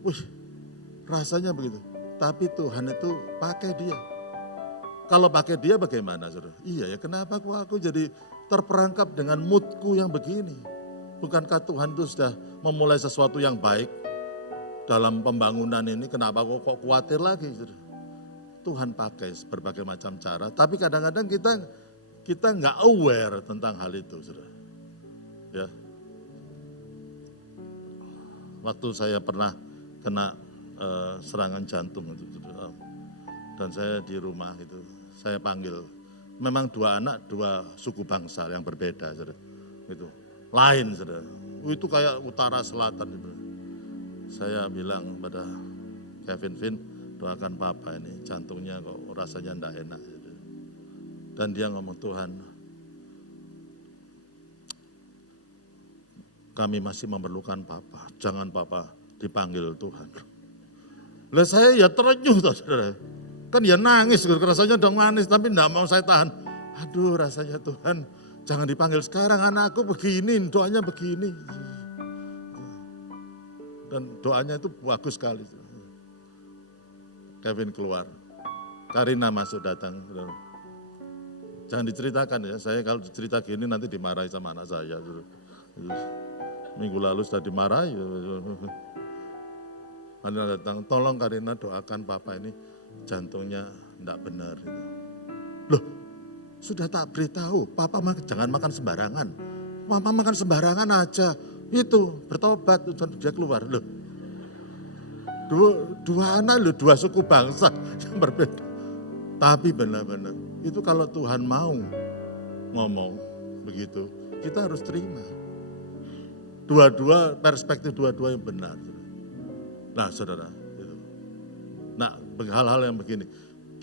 Wih, rasanya begitu. Tapi Tuhan itu pakai dia. Kalau pakai dia bagaimana saudara? Iya ya, kenapa aku jadi terperangkap dengan moodku yang begini? Bukankah Tuhan itu sudah memulai sesuatu yang baik dalam pembangunan ini? Kenapa kok khawatir lagi saudara? Tuhan pakai berbagai macam cara, tapi kadang-kadang kita nggak aware tentang hal itu, saudara. Ya, waktu saya pernah kena serangan jantung itu, saudara, dan saya di rumah itu, saya panggil, memang 2 anak 2 suku bangsa yang berbeda, saudara, itu lain, saudara. Itu kayak utara selatan itu. Saya bilang pada Kevin, Vin, doakan papa ini jantungnya kok rasanya enggak enak. Dan dia ngomong, Tuhan, kami masih memerlukan papa, jangan papa dipanggil Tuhan. Lah saya ya terenyuh, saudara. Kan ya nangis, rasanya udah manis, tapi enggak mau saya tahan. Aduh rasanya Tuhan, jangan dipanggil sekarang, anakku begini, doanya begini. Dan doanya itu bagus sekali. Kevin keluar, Karina masuk datang. Jangan diceritakan ya, saya kalau cerita gini nanti dimarahi sama anak saya. Minggu lalu sudah dimarahi. Karina datang, tolong Karina doakan papa ini jantungnya enggak benar. Loh, sudah tak beritahu, papa jangan makan sembarangan. Papa makan sembarangan aja, itu bertobat, dia keluar. Loh, dua anak loh, 2 suku bangsa yang berbeda. Tapi benar-benar, itu kalau Tuhan mau ngomong begitu, kita harus terima. Perspektif dua-dua yang benar. Nah saudara, itu. Nah hal-hal yang begini,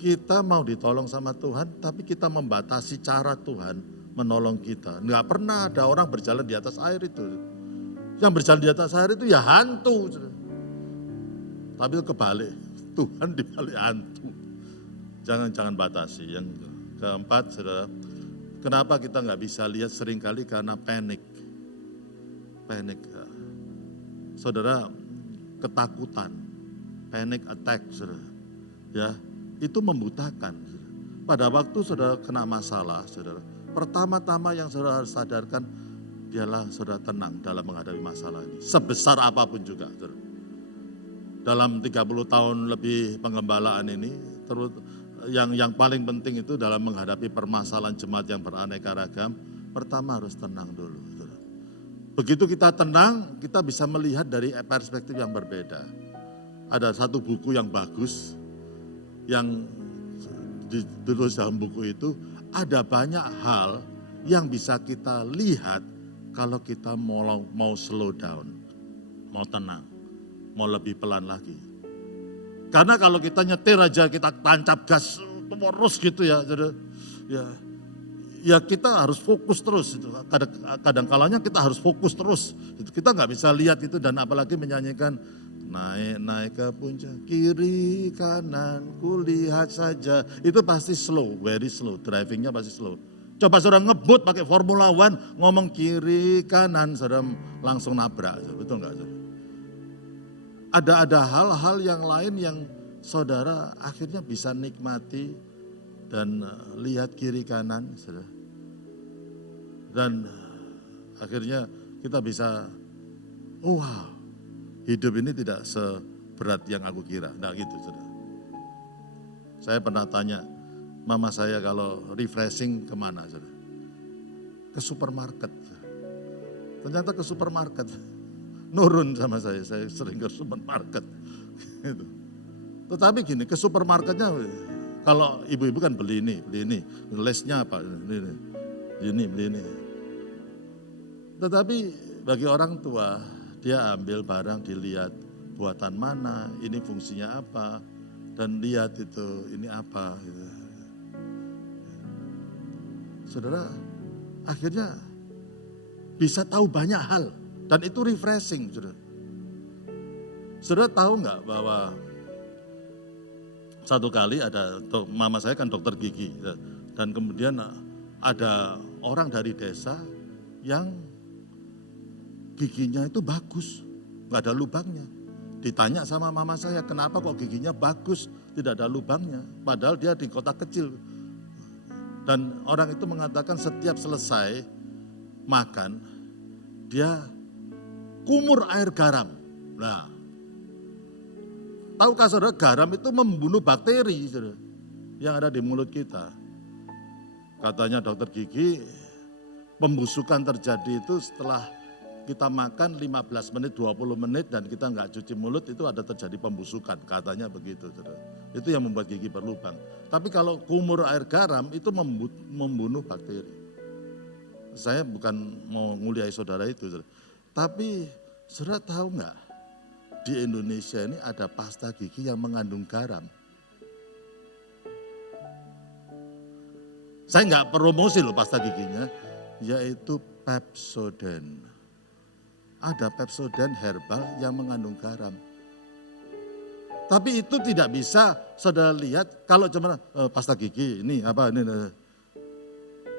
kita mau ditolong sama Tuhan, tapi kita membatasi cara Tuhan menolong kita. Nggak pernah ada orang berjalan di atas air itu. Yang berjalan di atas air itu ya hantu. Tapi itu kebalik, Tuhan di balik hantu. Jangan batasi. Yang keempat, saudara, kenapa kita nggak bisa lihat seringkali karena panik. Saudara, ketakutan, panic attack, saudara. Ya, itu membutakan. Pada waktu saudara kena masalah, saudara, pertama-tama yang saudara harus sadarkan, dialah saudara tenang dalam menghadapi masalah ini. Sebesar apapun juga, saudara. Dalam 30 tahun lebih pengembalaan ini, terus yang paling penting itu dalam menghadapi permasalahan jemaat yang beraneka ragam, pertama harus tenang dulu, saudara. Begitu kita tenang, kita bisa melihat dari perspektif yang berbeda. Ada satu buku yang bagus, yang ditulis dalam buku itu, ada banyak hal yang bisa kita lihat kalau kita mau slow down, mau tenang, mau lebih pelan lagi. Karena kalau kita nyetir aja, kita tancap gas terus gitu ya, ya kita harus fokus terus. Kadang-kalanya kita harus fokus terus. Kita nggak bisa lihat itu, dan apalagi menyanyikan naik ke puncak, kiri kanan kulihat saja. Itu pasti slow, very slow, drivingnya pasti slow. Coba saudara ngebut pakai Formula One, ngomong kiri kanan, saudara langsung nabrak, betul nggak saudara? Ada hal-hal yang lain yang saudara akhirnya bisa nikmati dan lihat kiri kanan, saudara. Dan akhirnya kita bisa, oh wow, hidup ini tidak seberat yang aku kira. Nah gitu, saudara. Saya pernah tanya mama saya kalau refreshing kemana, saudara? Ke supermarket. Ternyata ke supermarket. Nurun sama saya sering ke supermarket. Gitu. Tetapi gini, ke supermarketnya, kalau ibu-ibu kan beli ini, lesnya apa, beli ini. Tetapi bagi orang tua, dia ambil barang, dilihat buatan mana, ini fungsinya apa, dan lihat itu, ini apa. Gitu. Saudara, akhirnya bisa tahu banyak hal. Dan itu refreshing, saudara. Saudara tahu nggak bahwa satu kali ada, mama saya kan dokter gigi, dan kemudian ada orang dari desa yang giginya itu bagus, nggak ada lubangnya. Ditanya sama mama saya, kenapa kok giginya bagus, tidak ada lubangnya, padahal dia di kota kecil. Dan orang itu mengatakan setiap selesai makan, dia kumur air garam. Nah, tahukah saudara, garam itu membunuh bakteri, saudara. yang ada di mulut kita. Katanya dokter gigi, pembusukan terjadi itu setelah kita makan 15 menit, 20 menit dan kita nggak cuci mulut itu ada terjadi pembusukan. Katanya begitu. Saudara. Itu yang membuat gigi berlubang. Tapi kalau kumur air garam itu membunuh bakteri. Saya bukan mau nguliai saudara itu. Saudara. Tapi saudara tahu nggak? Di Indonesia ini ada pasta gigi yang mengandung garam. Saya nggak promosi loh pasta giginya, yaitu Pepsodent. Ada Pepsodent herbal yang mengandung garam. Tapi itu tidak bisa saudara lihat kalau cuma pasta gigi ini apa ini.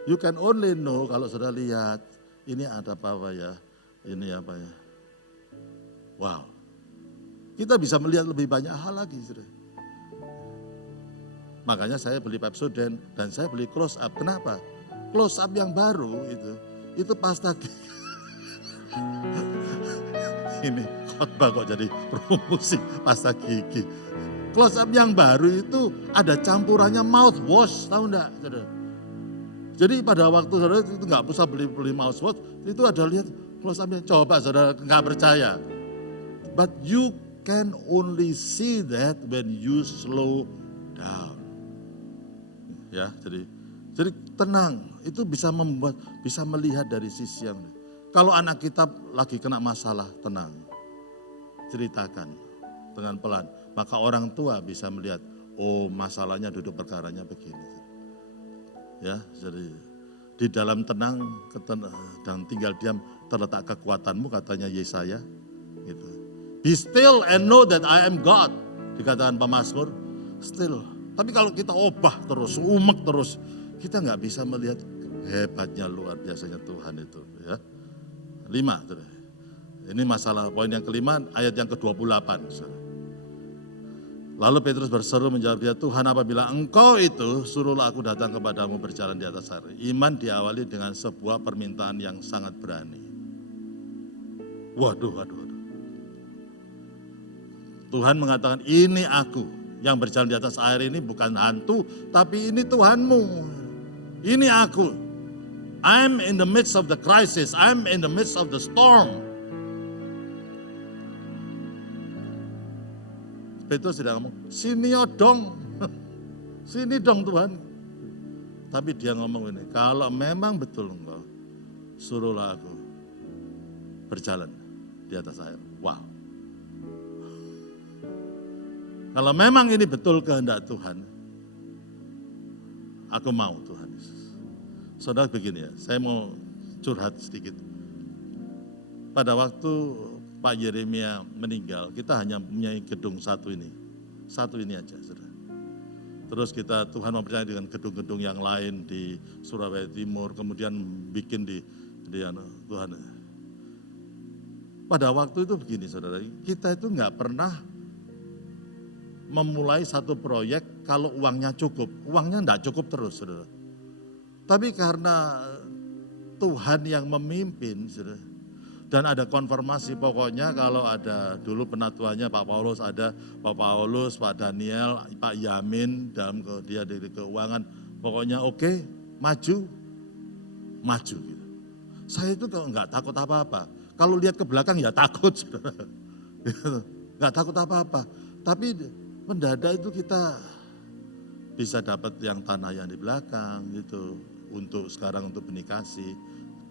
You can only know kalau saudara lihat ini ada apa ya, ini apa ya. Wow, kita bisa melihat lebih banyak hal lagi. Saudara. Makanya saya beli Pepsodent dan saya beli Close Up. Kenapa? Close Up yang baru itu pasta gigi. Ini khotbah kok jadi promosi pasta gigi. Close Up yang baru itu ada campurannya mouthwash, tahu enggak? Jadi pada waktu saudara itu nggak usah beli mouthwash, itu ada lihat Close Up yang coba saudara nggak percaya. But you can only see that when you slow down. Ya, jadi tenang, itu bisa melihat dari sisi yang. Kalau anak kita lagi kena masalah, tenang. Ceritakan dengan pelan. Maka orang tua bisa melihat, oh masalahnya duduk perkaranya begini. Ya, jadi di dalam tenang dan tinggal diam terletak kekuatanmu, katanya Yesaya. Gitu. Be still and know that I am God, dikatakan pemazmur. Still. Tapi kalau kita obah terus, umek terus, kita nggak bisa melihat hebatnya luar biasanya Tuhan itu. Ya. 5. Ini masalah poin yang kelima, ayat yang ke-28. Lalu Petrus berseru menjawab dia, Tuhan apabila engkau itu, suruhlah aku datang kepadamu berjalan di atas air. Iman diawali dengan sebuah permintaan yang sangat berani. Waduh. Tuhan mengatakan, ini aku. Yang berjalan di atas air ini bukan hantu, tapi ini Tuhanmu. Ini aku. I'm in the midst of the crisis. I'm in the midst of the storm. Petrus sudah ngomong, sini dong. Sini dong Tuhan. Tapi dia ngomong ini, kalau memang betul engkau, suruhlah aku berjalan di atas air. Wow. Kalau memang ini betul kehendak Tuhan, aku mau Tuhan Yesus. Saudara begini ya, saya mau curhat sedikit. Pada waktu Pak Yeremia meninggal, kita hanya punya gedung satu ini aja, saudara. Terus Tuhan mempercayai dengan gedung-gedung yang lain di Surabaya Timur, kemudian bikin di Tuhan. Pada waktu itu begini saudara, kita itu nggak pernah memulai satu proyek kalau uangnya cukup. Uangnya enggak cukup terus, saudara. Tapi karena Tuhan yang memimpin, saudara. Dan ada konfirmasi, pokoknya kalau ada dulu penatuannya Pak Paulus, ada Pak Paulus, Pak Daniel, Pak Yamin, dalam dia dari keuangan, pokoknya oke, maju. Gitu. Saya itu kalau enggak takut apa-apa. Kalau lihat ke belakang ya takut, saudara. Enggak takut apa-apa. Tapi mendadak itu kita bisa dapat yang tanah yang di belakang gitu, untuk sekarang untuk benikasi,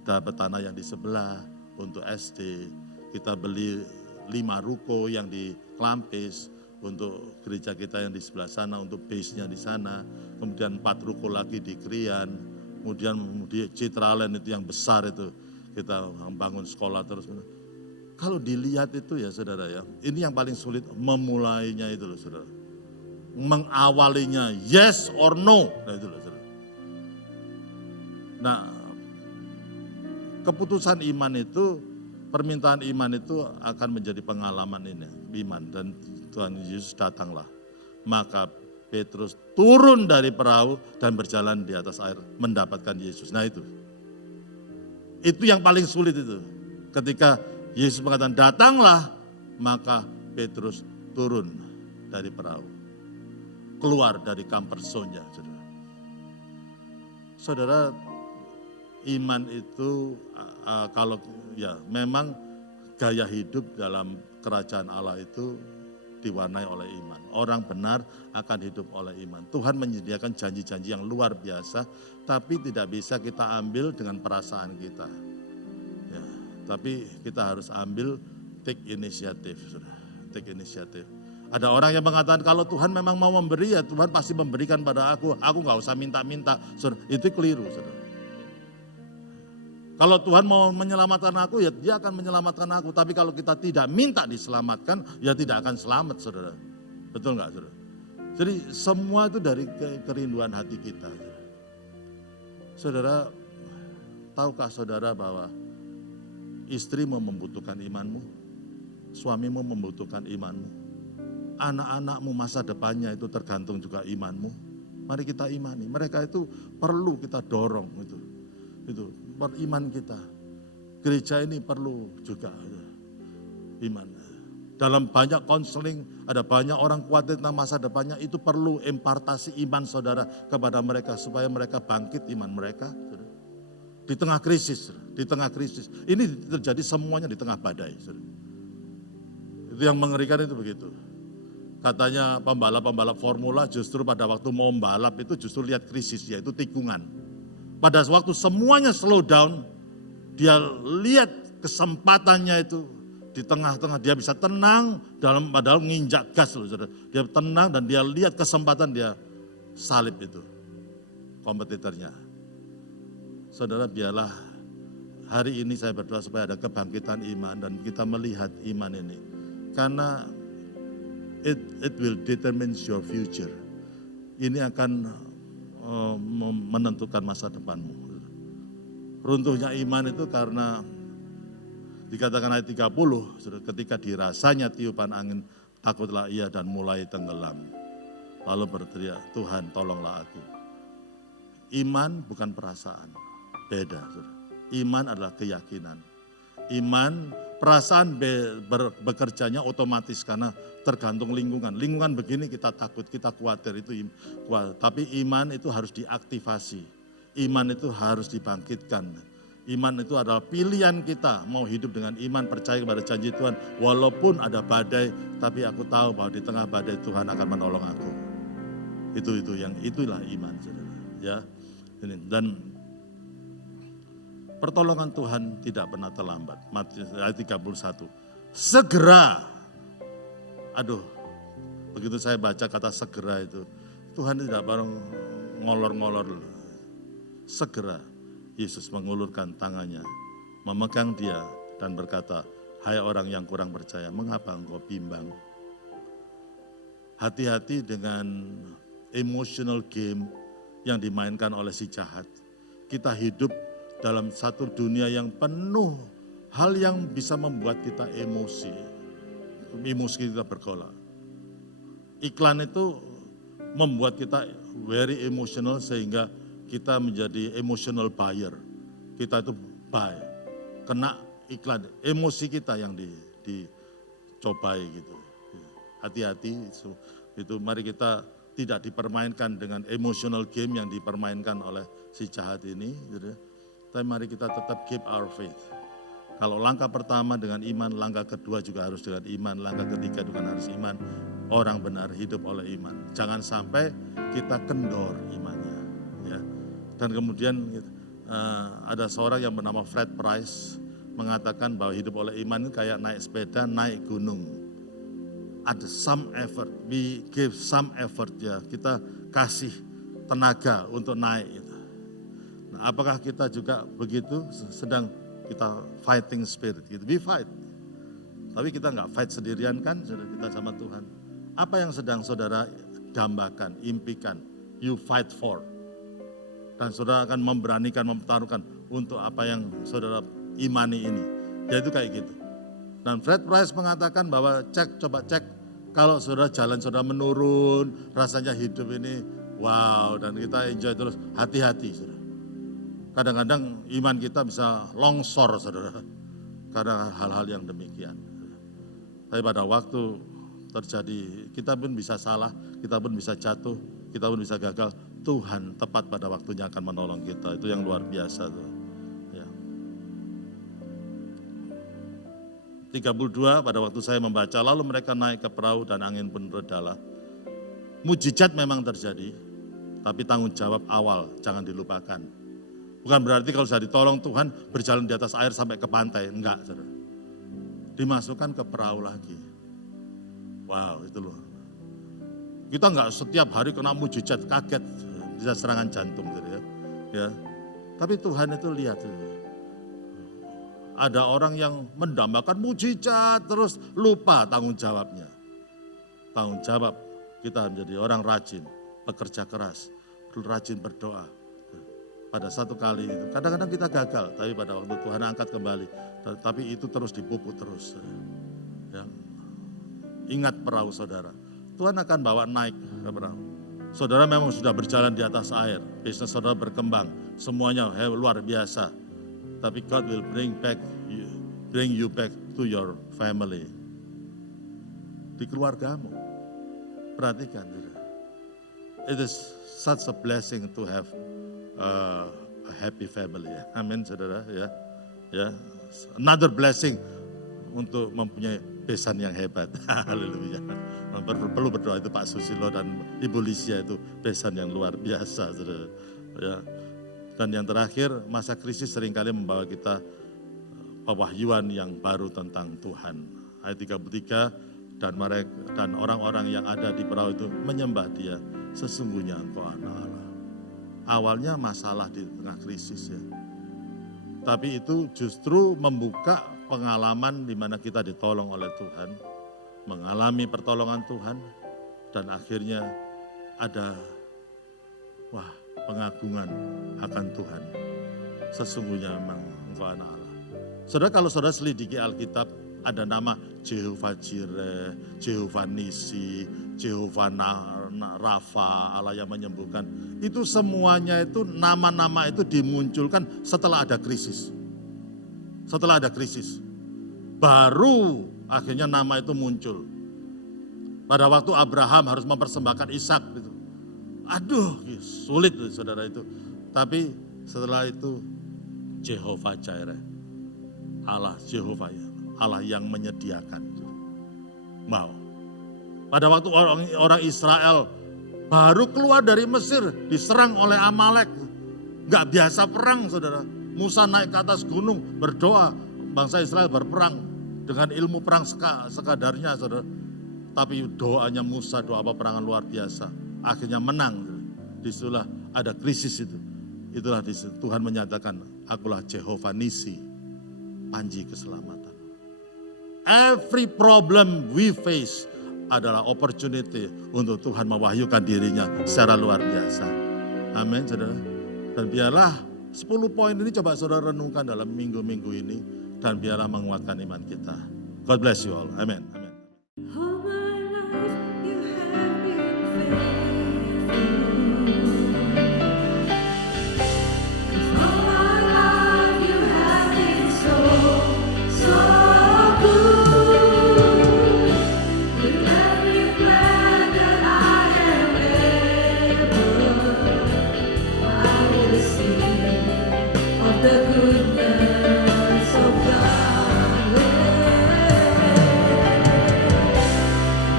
dapat tanah yang di sebelah untuk SD, kita beli 5 ruko yang di Klampis untuk gereja kita yang di sebelah sana, untuk base-nya di sana, kemudian 4 ruko lagi di Krian, kemudian di Citraland itu yang besar itu, kita membangun sekolah terus. Kalau dilihat itu ya saudara ya, ini yang paling sulit memulainya itu loh saudara. Mengawalinya yes or no, nah itu loh saudara. Nah, keputusan iman itu, permintaan iman itu akan menjadi pengalaman ini, iman. Dan Tuhan Yesus datanglah. Maka Petrus turun dari perahu dan berjalan di atas air mendapatkan Yesus. Nah itu yang paling sulit itu. Ketika Yesus mengatakan datanglah, maka Petrus turun dari perahu. keluar dari comfort zone-nya, saudara. Saudara, iman itu kalau ya memang gaya hidup dalam kerajaan Allah itu diwarnai oleh iman. Orang benar akan hidup oleh iman. Tuhan menyediakan janji-janji yang luar biasa, tapi tidak bisa kita ambil dengan perasaan kita. Ya, tapi kita harus ambil take initiative, saudara. Take initiative. Ada orang yang mengatakan kalau Tuhan memang mau memberi ya Tuhan pasti memberikan pada aku nggak usah minta-minta. Saudara, itu keliru, saudara. Kalau Tuhan mau menyelamatkan aku, ya Dia akan menyelamatkan aku. Tapi kalau kita tidak minta diselamatkan, ya tidak akan selamat, saudara. Betul nggak, saudara? Jadi semua itu dari kerinduan hati kita. Saudara, tahukah saudara bahwa istrimu membutuhkan imanmu, suamimu membutuhkan imanmu, anak-anakmu masa depannya itu tergantung juga imanmu. Mari kita imani, mereka itu perlu kita dorong itu beriman kita. Gereja ini perlu juga iman. Dalam banyak konseling, ada banyak orang khawatir tentang masa depannya, itu perlu impartasi iman saudara kepada mereka supaya mereka bangkit iman mereka. Saudara. Di tengah krisis, ini terjadi semuanya di tengah badai. Saudara. Itu yang mengerikan itu begitu. Katanya pembalap-pembalap formula justru pada waktu mau membalap itu justru lihat krisis, yaitu tikungan. Pada waktu semuanya slow down, dia lihat kesempatannya itu di tengah-tengah, dia bisa tenang padahal nginjak gas loh, saudara. Dia tenang dan dia lihat kesempatan, dia salib itu kompetitornya. Saudara, biarlah hari ini saya berdoa supaya ada kebangkitan iman dan kita melihat iman ini. Karena it will determine your future. Ini akan menentukan masa depanmu. Runtuhnya iman itu karena dikatakan ayat 30, ketika dirasanya tiupan angin, takutlah ia dan mulai tenggelam. Lalu berteriak, Tuhan tolonglah aku. Iman bukan perasaan, beda. Iman adalah keyakinan. Iman, perasaan bekerjanya otomatis karena tergantung lingkungan. Lingkungan begini kita takut, kita khawatir itu. Tapi iman itu harus diaktifasi. Iman itu harus dibangkitkan. Iman itu adalah pilihan kita mau hidup dengan iman, percaya kepada janji Tuhan. Walaupun ada badai, tapi aku tahu bahwa di tengah badai Tuhan akan menolong aku. Itulah iman, saudara. Ya, dan pertolongan Tuhan tidak pernah terlambat. Matius ayat 31. Segera. Aduh, begitu saya baca kata segera itu, Tuhan tidak bareng ngolor-ngolor. Segera Yesus mengulurkan tangannya, memegang dia dan berkata, hai orang yang kurang percaya, mengapa engkau bimbang? Hati-hati dengan emotional game yang dimainkan oleh si jahat. Kita hidup dalam satu dunia yang penuh hal yang bisa membuat kita emosi kita bergolak. Iklan itu membuat kita very emotional sehingga kita menjadi emotional buyer. Kita itu buy, kena iklan, emosi kita yang dicobai gitu. Hati-hati itu mari kita tidak dipermainkan dengan emotional game yang dipermainkan oleh si jahat ini. Gitu. Tapi mari kita tetap keep our faith. Kalau langkah pertama dengan iman, langkah kedua juga harus dengan iman, langkah ketiga juga harus iman. Orang benar hidup oleh iman. Jangan sampai kita kendor imannya. Ya. Dan kemudian ada seorang yang bernama Fred Price mengatakan bahwa hidup oleh iman itu kayak naik sepeda, naik gunung. Ada some effort, we give some effort ya. Kita kasih tenaga untuk naik. Gitu. Nah, apakah kita juga begitu sedang kita fighting spirit gitu, we fight. Tapi kita nggak fight sendirian kan, saudara, kita sama Tuhan. Apa yang sedang saudara dambakan, impikan, you fight for. Dan saudara akan memberanikan, mempertaruhkan untuk apa yang saudara imani ini. Yaitu kayak gitu. Dan Fred Price mengatakan bahwa coba cek, kalau saudara jalan saudara menurun, rasanya hidup ini wow, dan kita enjoy terus, hati-hati saudara. Kadang-kadang iman kita bisa longsor, saudara, karena hal-hal yang demikian. Tapi pada waktu terjadi, kita pun bisa salah, kita pun bisa jatuh, kita pun bisa gagal. Tuhan tepat pada waktunya akan menolong kita. Itu yang luar biasa tuh. Ya. 32 pada waktu saya membaca, lalu mereka naik ke perahu dan angin pun redalah. Mujizat memang terjadi, tapi tanggung jawab awal jangan dilupakan. Bukan berarti kalau sudah ditolong Tuhan berjalan di atas air sampai ke pantai, enggak, saudara. Dimasukkan ke perahu lagi. Wow, itu loh. Kita enggak setiap hari kena mujizat, kaget, bisa serangan jantung gitu ya. Ya. Tapi Tuhan itu lihat itu. Ada orang yang mendambakan mujizat terus lupa tanggung jawabnya. Tanggung jawab kita menjadi orang rajin, bekerja keras, rajin berdoa. Pada satu kali itu, kadang-kadang kita gagal, tapi pada waktu Tuhan angkat kembali, tapi itu terus dipupuk terus. Ya. Ingat perahu saudara, Tuhan akan bawa naik ke perahu. Saudara memang sudah berjalan di atas air, bisnis saudara berkembang, semuanya luar biasa. Tapi God will bring you back to your family. Di keluargamu. Perhatikan. It is such a blessing to have a happy family. Amin, saudara. Ya. Another blessing untuk mempunyai besan yang hebat. Haleluya. Perlu berdoa itu Pak Susilo dan Ibu Lisia itu besan yang luar biasa, saudara. Ya. Dan yang terakhir, masa krisis seringkali membawa kita pewahyuan yang baru tentang Tuhan. Ayat 33, dan orang-orang yang ada di perahu itu menyembah Dia, sesungguhnya Engkau anak Allah. Awalnya masalah di tengah krisis ya. Tapi itu justru membuka pengalaman di mana kita ditolong oleh Tuhan, mengalami pertolongan Tuhan, dan akhirnya ada pengagungan akan Tuhan. Sesungguhnya memang Engkau anak Allah. Saudara, kalau saudara selidiki Alkitab, ada nama Jehovah Jireh, Jehovah Nisi, Jehovah Rafa, Allah yang menyembuhkan. Itu semuanya itu nama-nama itu dimunculkan setelah ada krisis. Setelah ada krisis. Baru akhirnya nama itu muncul. Pada waktu Abraham harus mempersembahkan Ishak gitu. Aduh, sulit saudara itu. Tapi setelah itu Jehovah Jireh, Allah Jehovah, Allah yang menyediakan. Wow. Pada waktu orang Israel baru keluar dari Mesir, diserang oleh Amalek. Gak biasa perang saudara. Musa naik ke atas gunung berdoa, bangsa Israel berperang dengan ilmu perang sekadarnya saudara. Tapi doanya Musa, doa peperangan luar biasa. Akhirnya menang. Disitulah ada krisis itu. Itulah disitu Tuhan menyatakan, akulah Jehovah Nisi, panji keselamatan. Every problem we face adalah opportunity untuk Tuhan mewahyukan dirinya secara luar biasa. Amin, saudara. Dan biarlah 10 poin ini coba saudara renungkan dalam minggu-minggu ini. Dan biarlah menguatkan iman kita. God bless you all. Amin. Amin. All my life you have been faithful. All my life you have been so good. With every breath that I am able, I will sing of the goodness of God.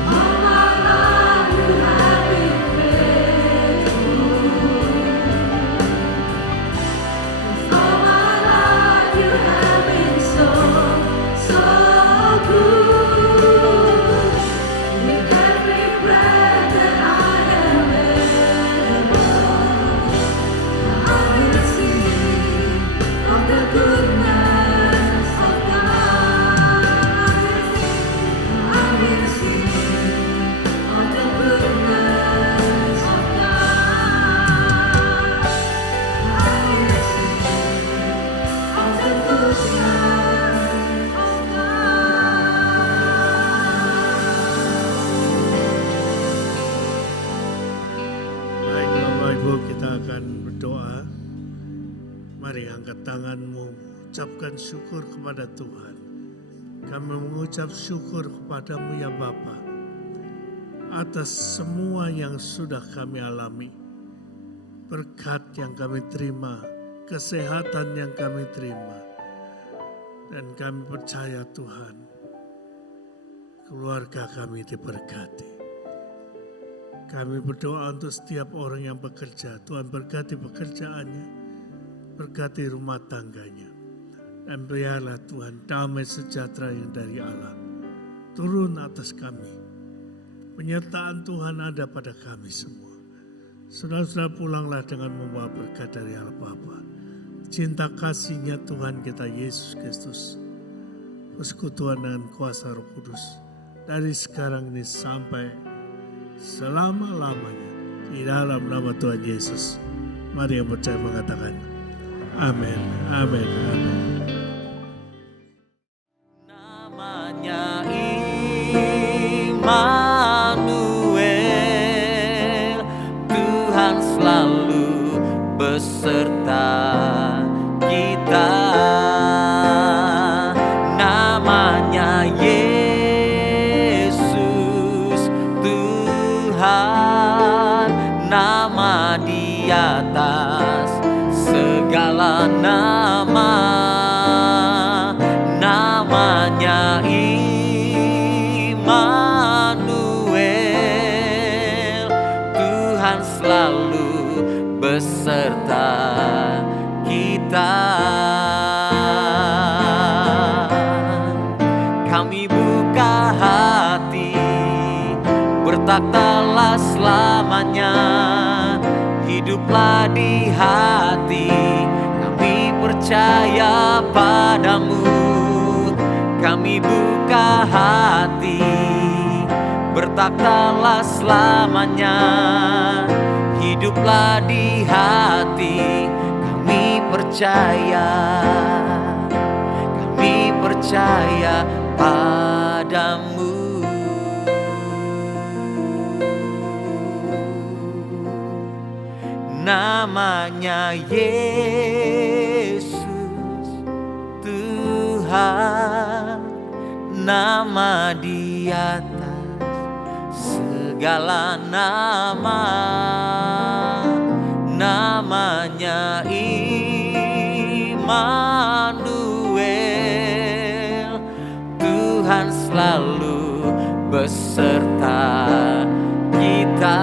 All my life you have been faithful. All my life you have been so good. With every breath that I am able, I will sing of the goodness of God. I will sing of the goodness of God. I will sing of the goodness of God. Baik Bapak Ibu, kita akan berdoa. Mari angkat tanganmu, ucapkan syukur kepada Tuhan. Kami mengucap syukur kepadamu ya Bapa. atas semua yang sudah kami alami. Berkat yang kami terima, kesehatan yang kami terima. Dan kami percaya Tuhan, keluarga kami diberkati. Kami berdoa untuk setiap orang yang bekerja. Tuhan berkati pekerjaannya, berkati rumah tangganya. Dan biarlah Tuhan damai sejahtera yang dari Allah turun atas kami. Penyertaan Tuhan ada pada kami semua. Saudara-saudara, pulanglah dengan membawa berkat dari Allah Bapa. Cinta kasihnya Tuhan kita Yesus Kristus, persekutuan dengan kuasa Roh Kudus dari sekarang ini sampai selama-lamanya di dalam nama Tuhan Yesus. Mari yang percaya mengatakan amin, amin, amin. Namanya Immanuel, Tuhan selalu beserta kita. Namanya Yesus, Tuhan, nama di atas segala nama. Namanya Immanuel, Tuhan selalu beserta kita. Kami buka hati, bertakhtalah selamanya, hiduplah di hati. Kami percaya padamu. Kami buka hati, bertakhtalah selamanya, hiduplah di hati. Kami percaya padamu. Namanya Yesus, Tuhan, nama di atas segala nama. Namanya Immanuel, Tuhan selalu beserta kita.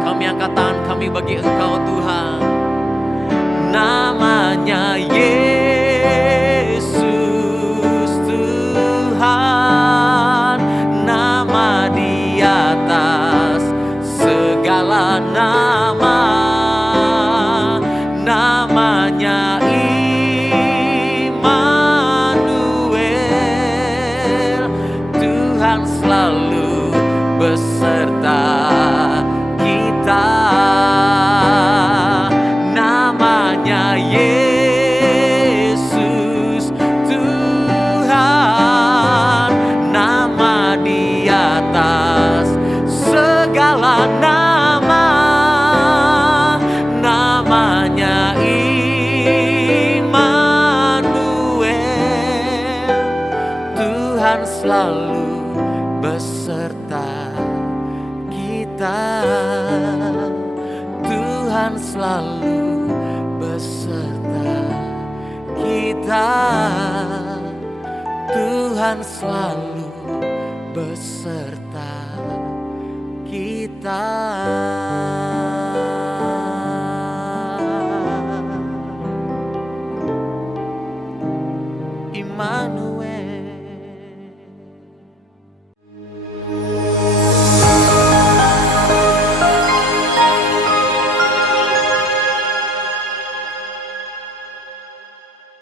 Kami angkat tangan kami bagi Engkau Tuhan. Namanya Yesus, Tuhan, nama di atas segala nama. Namanya Immanuel, Tuhan selalu beserta kita. Namanya Yesus, Tuhan, nama di atas segala nama. Namanya Immanuel, Tuhan selalu beserta kita. Tuhan selalu beserta kita. Tuhan selalu beserta kita. Immanuel.